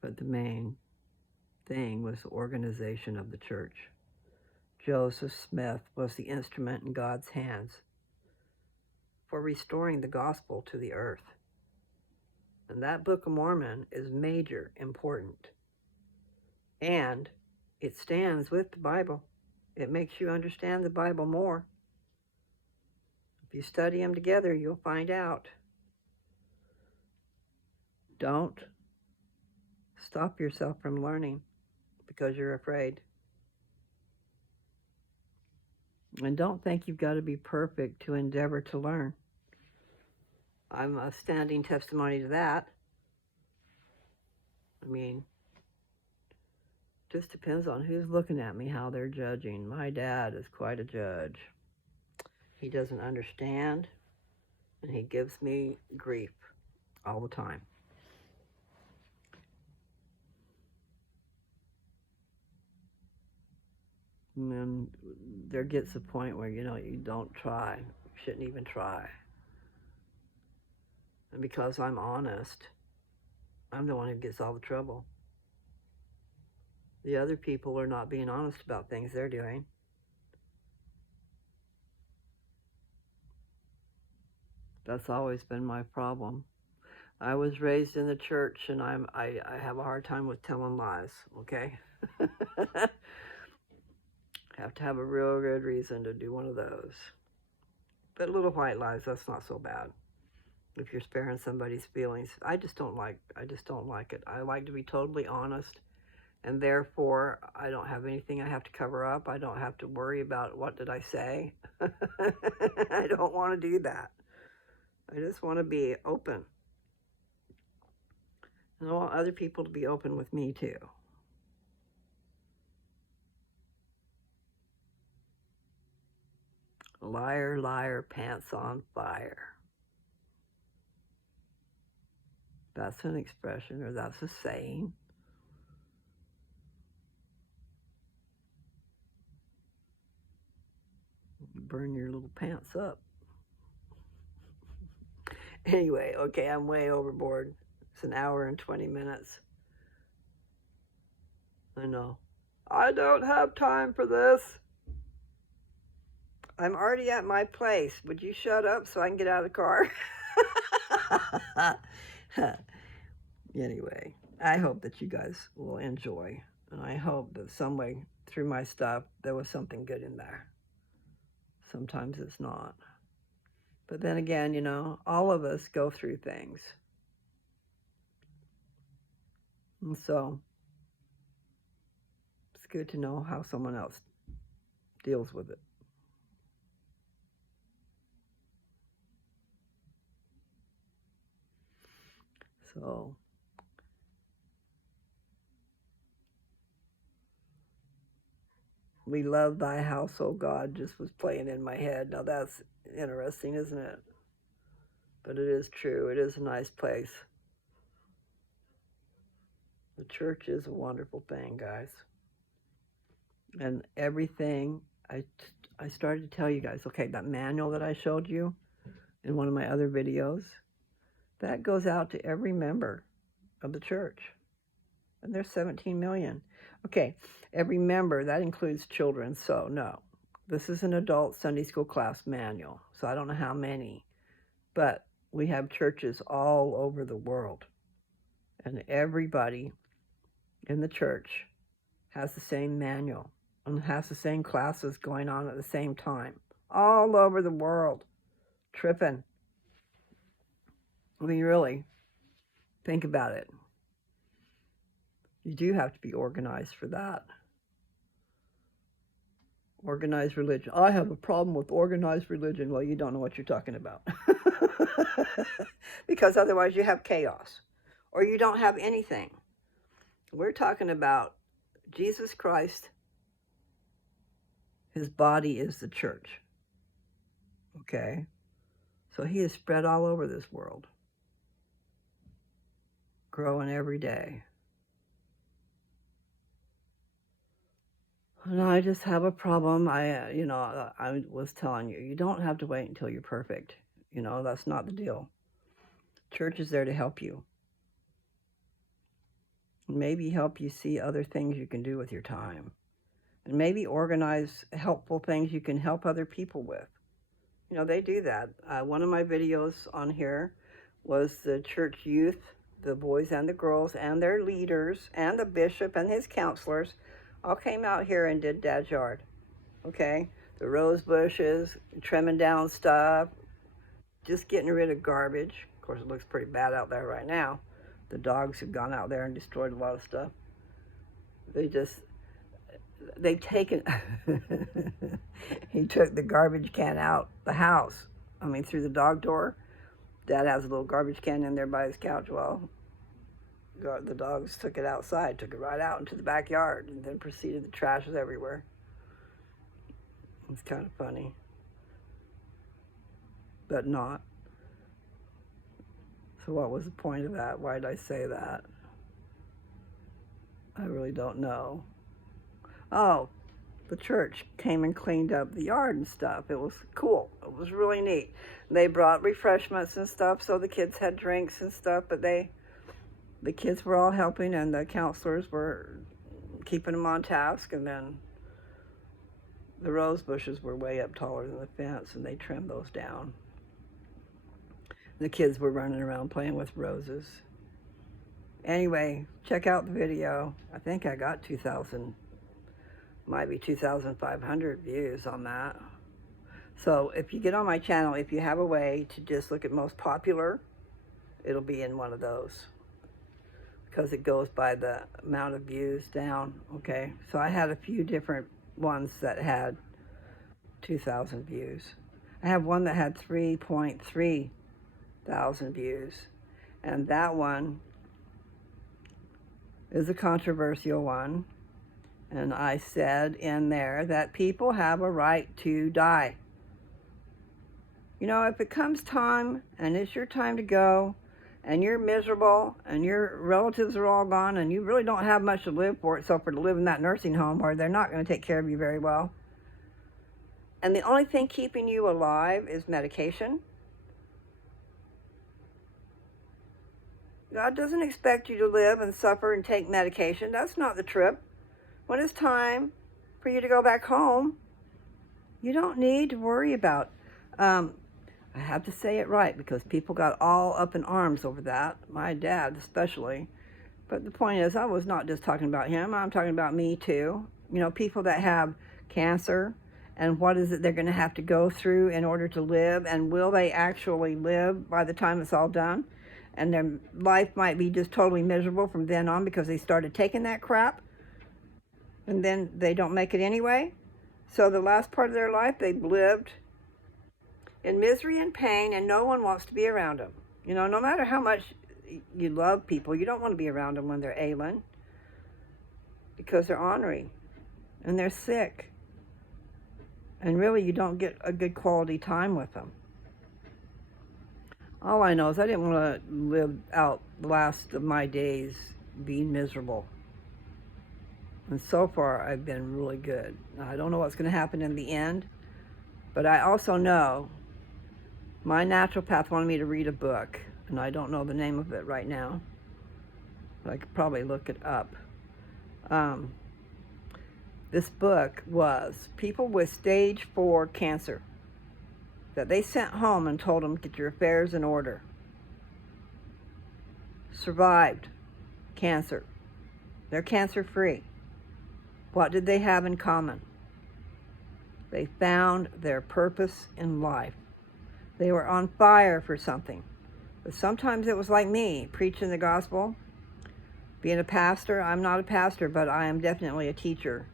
But the main thing was the organization of the church. Joseph Smith was the instrument in God's hands for restoring the gospel to the earth. And that Book of Mormon is major important. And it stands with the Bible. It makes you understand the Bible more. If you study them together, you'll find out. Don't stop yourself from learning because you're afraid. And don't think you've got to be perfect to endeavor to learn. I'm a standing testimony to that. I mean, just depends on who's looking at me, how they're judging. My dad is quite a judge. He doesn't understand, and he gives me grief all the time. And then there gets a point where, you don't try. You shouldn't even try. And because I'm honest, I'm the one who gets all the trouble. The other people are not being honest about things they're doing. That's always been my problem. I was raised in the church, and I have a hard time with telling lies, okay? Have to have a real good reason to do one of those. But little white lies, that's not so bad. If you're sparing somebody's feelings, I just don't like it. I like to be totally honest, and therefore I don't have anything I have to cover up. I don't have to worry about what did I say. I don't want to do that. I just want to be open. And I want other people to be open with me too. Liar, liar, pants on fire. That's an expression, or that's a saying. You burn your little pants up. Anyway, okay, I'm way overboard. It's an hour and 20 minutes. I know. I don't have time for this. I'm already at my place. Would you shut up so I can get out of the car? Anyway, I hope that you guys will enjoy. And I hope that some way through my stuff, there was something good in there. Sometimes it's not. But then again, you know, all of us go through things. And so it's good to know how someone else deals with it. So we love thy house, O God, just was playing in my head. Now that's interesting, isn't it? But it is true. It is a nice place. The church is a wonderful thing, guys. And everything, I started to tell you guys, okay, that manual that I showed you in one of my other videos, that goes out to every member of the church. And there's 17 million. Okay, every member, that includes children, so no. This is an adult Sunday school class manual, so I don't know how many. But we have churches all over the world. And everybody in the church has the same manual and has the same classes going on at the same time. All over the world. Tripping. I mean, really, think about it. You do have to be organized for that. Organized religion. I have a problem with organized religion. Well, you don't know what you're talking about. Because otherwise you have chaos. Or you don't have anything. We're talking about Jesus Christ. His body is the church. Okay? So he is spread all over this world. Growing every day. And I just have a problem. I was telling you, you don't have to wait until you're perfect. You know, that's not the deal. Church is there to help you. Maybe help you see other things you can do with your time. And maybe organize helpful things you can help other people with. You know, they do that. One of my videos on here was the church youth, the boys and the girls and their leaders and the bishop and his counselors all came out here and did Dad's yard. Okay? The rose bushes, trimming down stuff, just getting rid of garbage. Of course, it looks pretty bad out there right now. The dogs have gone out there and destroyed a lot of stuff. They've taken, he took the garbage can out the house. I mean, through the dog door. Dad has a little garbage can in there by his couch. Well, the dogs took it outside, took it right out into the backyard, and then proceeded to trash it everywhere. It's kind of funny. But not. So what was the point of that? Why did I say that? I really don't know. Oh, the church came and cleaned up the yard and stuff. It was cool. It was really neat. They brought refreshments and stuff, so the kids had drinks and stuff, but the kids were all helping, and the counselors were keeping them on task, and then the rose bushes were way up taller than the fence, and they trimmed those down. The kids were running around playing with roses. Anyway, check out the video. I think I got 2,000, might be 2,500 views on that. So if you get on my channel, if you have a way to just look at most popular, it'll be in one of those, because it goes by the amount of views down. Okay, so I had a few different ones that had 2,000 views. I have one that had 3.3 thousand views, and that one is a controversial one. And I said in there that people have a right to die. You know, if it comes time and it's your time to go, and you're miserable, and your relatives are all gone, and you really don't have much to live for except for to live in that nursing home where they're not going to take care of you very well, and the only thing keeping you alive is medication, God doesn't expect you to live and suffer and take medication. That's not the trip. When it's time for you to go back home, you don't need to worry about. I have to say it right, because people got all up in arms over that, my dad especially. But the point is, I was not just talking about him, I'm talking about me too. You know, people that have cancer, and what is it they're going to have to go through in order to live, and will they actually live by the time it's all done? And their life might be just totally miserable from then on because they started taking that crap, and then they don't make it anyway. So the last part of their life, they've lived in misery and pain, and no one wants to be around them. You know, no matter how much you love people, you don't want to be around them when they're ailing, because they're ornery and they're sick, and really you don't get a good quality time with them. All I know is I didn't want to live out the last of my days being miserable. And so far, I've been really good. Now, I don't know what's going to happen in the end, but I also know my naturopath wanted me to read a book, and I don't know the name of it right now, but I could probably look it up. This book was people with stage 4 cancer that they sent home and told them, get your affairs in order. Survived cancer. They're cancer-free. What did they have in common? They found their purpose in life. They were on fire for something. But sometimes it was like me, preaching the gospel, being a pastor. I'm not a pastor, but I am definitely a teacher,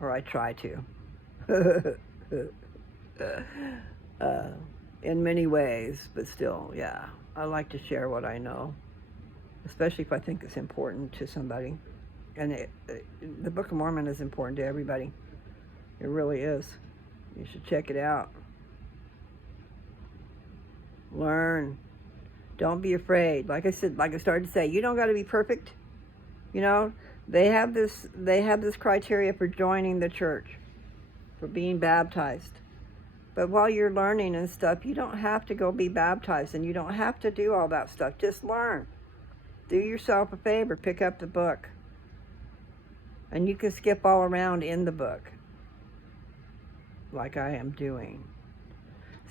or I try to. In many ways, but still, yeah. I like to share what I know, especially if I think it's important to somebody. And the Book of Mormon is important to everybody. It really is. You should check it out. Learn. Don't be afraid. Like I said, like I started to say, you don't got to be perfect. You know, they have this criteria for joining the church, for being baptized. But while you're learning and stuff, you don't have to go be baptized, and you don't have to do all that stuff. Just learn. Do yourself a favor. Pick up the book. And you can skip all around in the book, like I am doing.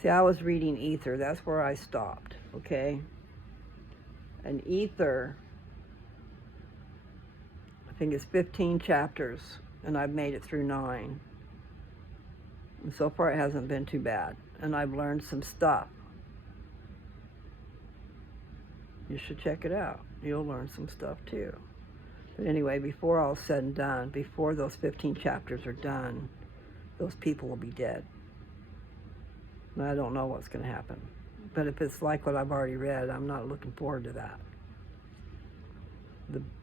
See, I was reading Ether. That's where I stopped, okay? And Ether, I think it's 15 chapters, and I've made it through 9. And so far it hasn't been too bad. And I've learned some stuff. You should check it out. You'll learn some stuff too. But anyway, before all's said and done, before those 15 chapters are done, those people will be dead. And I don't know what's going to happen. But if it's like what I've already read, I'm not looking forward to that.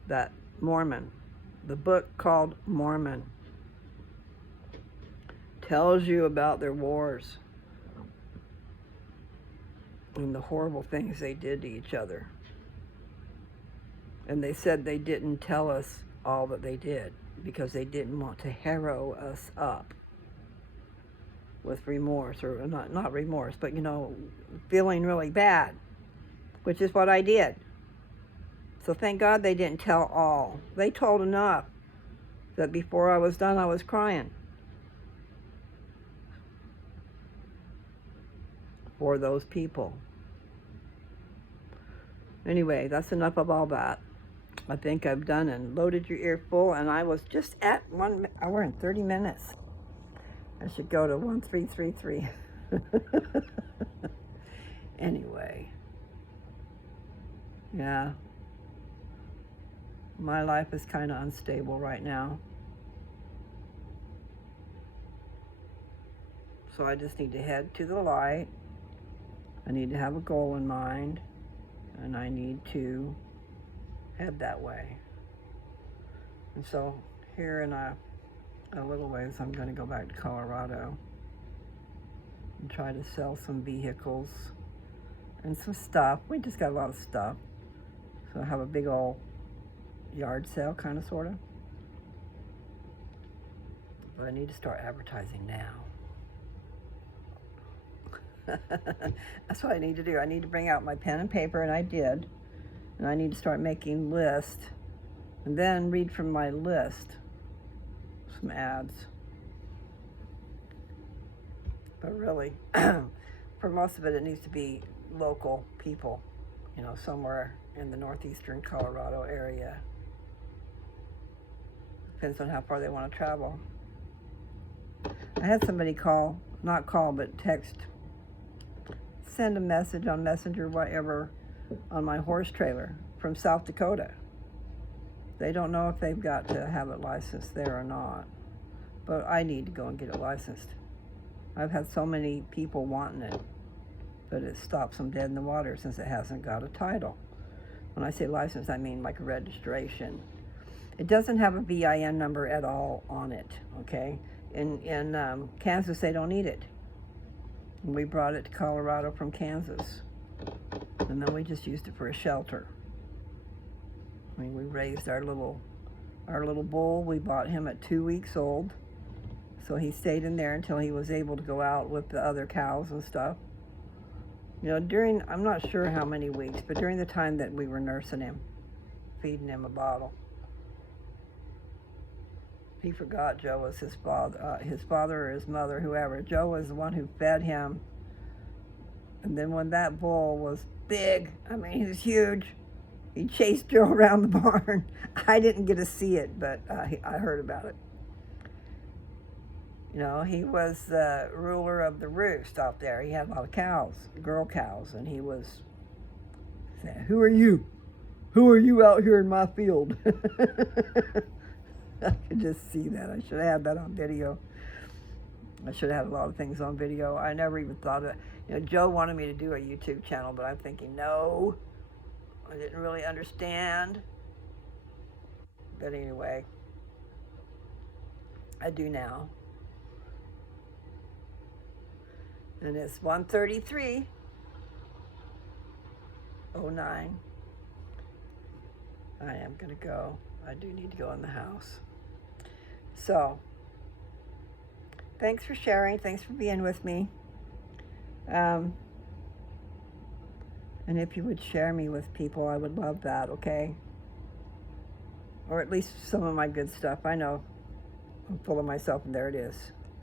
That Mormon, the book called Mormon, tells you about their wars and the horrible things they did to each other. And they said they didn't tell us all that they did because they didn't want to harrow us up with remorse, or not remorse, but, you know, feeling really bad, which is what I did. So thank God they didn't tell all. They told enough that before I was done, I was crying for those people. Anyway, that's enough of all that. I think I've done and loaded your ear full, and I was just at 1 hour and 30 minutes. I should go to 1333. Anyway, yeah, my life is kind of unstable right now. So I just need to head to the light. I need to have a goal in mind, and I need to head that way. And so here in a little ways, I'm going to go back to Colorado and try to sell some vehicles and some stuff. We just got a lot of stuff. So I have a big old yard sale, kind of, sort of. But I need to start advertising now. That's what I need to do. I need to bring out my pen and paper, and I did. And I need to start making lists, and then read from my list some ads. But really, for most of it, it needs to be local people, you know, somewhere in the northeastern Colorado area. Depends on how far they want to travel. I had somebody but text, send a message on Messenger, whatever, on my horse trailer from South Dakota. They don't know if they've got to have it licensed there or not, but I need to go and get it licensed. I've had so many people wanting it, but it stops them dead in the water since it hasn't got a title. When I say licensed, I mean like a registration. It doesn't have a VIN number at all on it, okay? In Kansas, they don't need it. We brought it to Colorado from Kansas, and then we just used it for a shelter. I mean, we raised our little bull. We bought him at 2 weeks old, so he stayed in there until he was able to go out with the other cows and stuff. You know, I'm not sure how many weeks, but during the time that we were nursing him, feeding him a bottle, he forgot Joe was his father or his mother, whoever. Joe was the one who fed him. And then when that bull was big, I mean, he was huge, he chased Joe around the barn. I didn't get to see it, but I heard about it. You know, he was the ruler of the roost out there. He had a lot of cows, girl cows, and he was saying, "Who are you? Who are you out here in my field?" I could just see that. I should have had that on video. I should have had a lot of things on video. I never even thought of it. You know, Joe wanted me to do a YouTube channel, but I'm thinking, no, I didn't really understand. But anyway, I do now. And it's 1:33:09. I am going to go. I do need to go in the house. So, thanks for sharing. Thanks for being with me. And if you would share me with people, I would love that, okay? Or at least some of my good stuff. I know I'm full of myself, and there it is.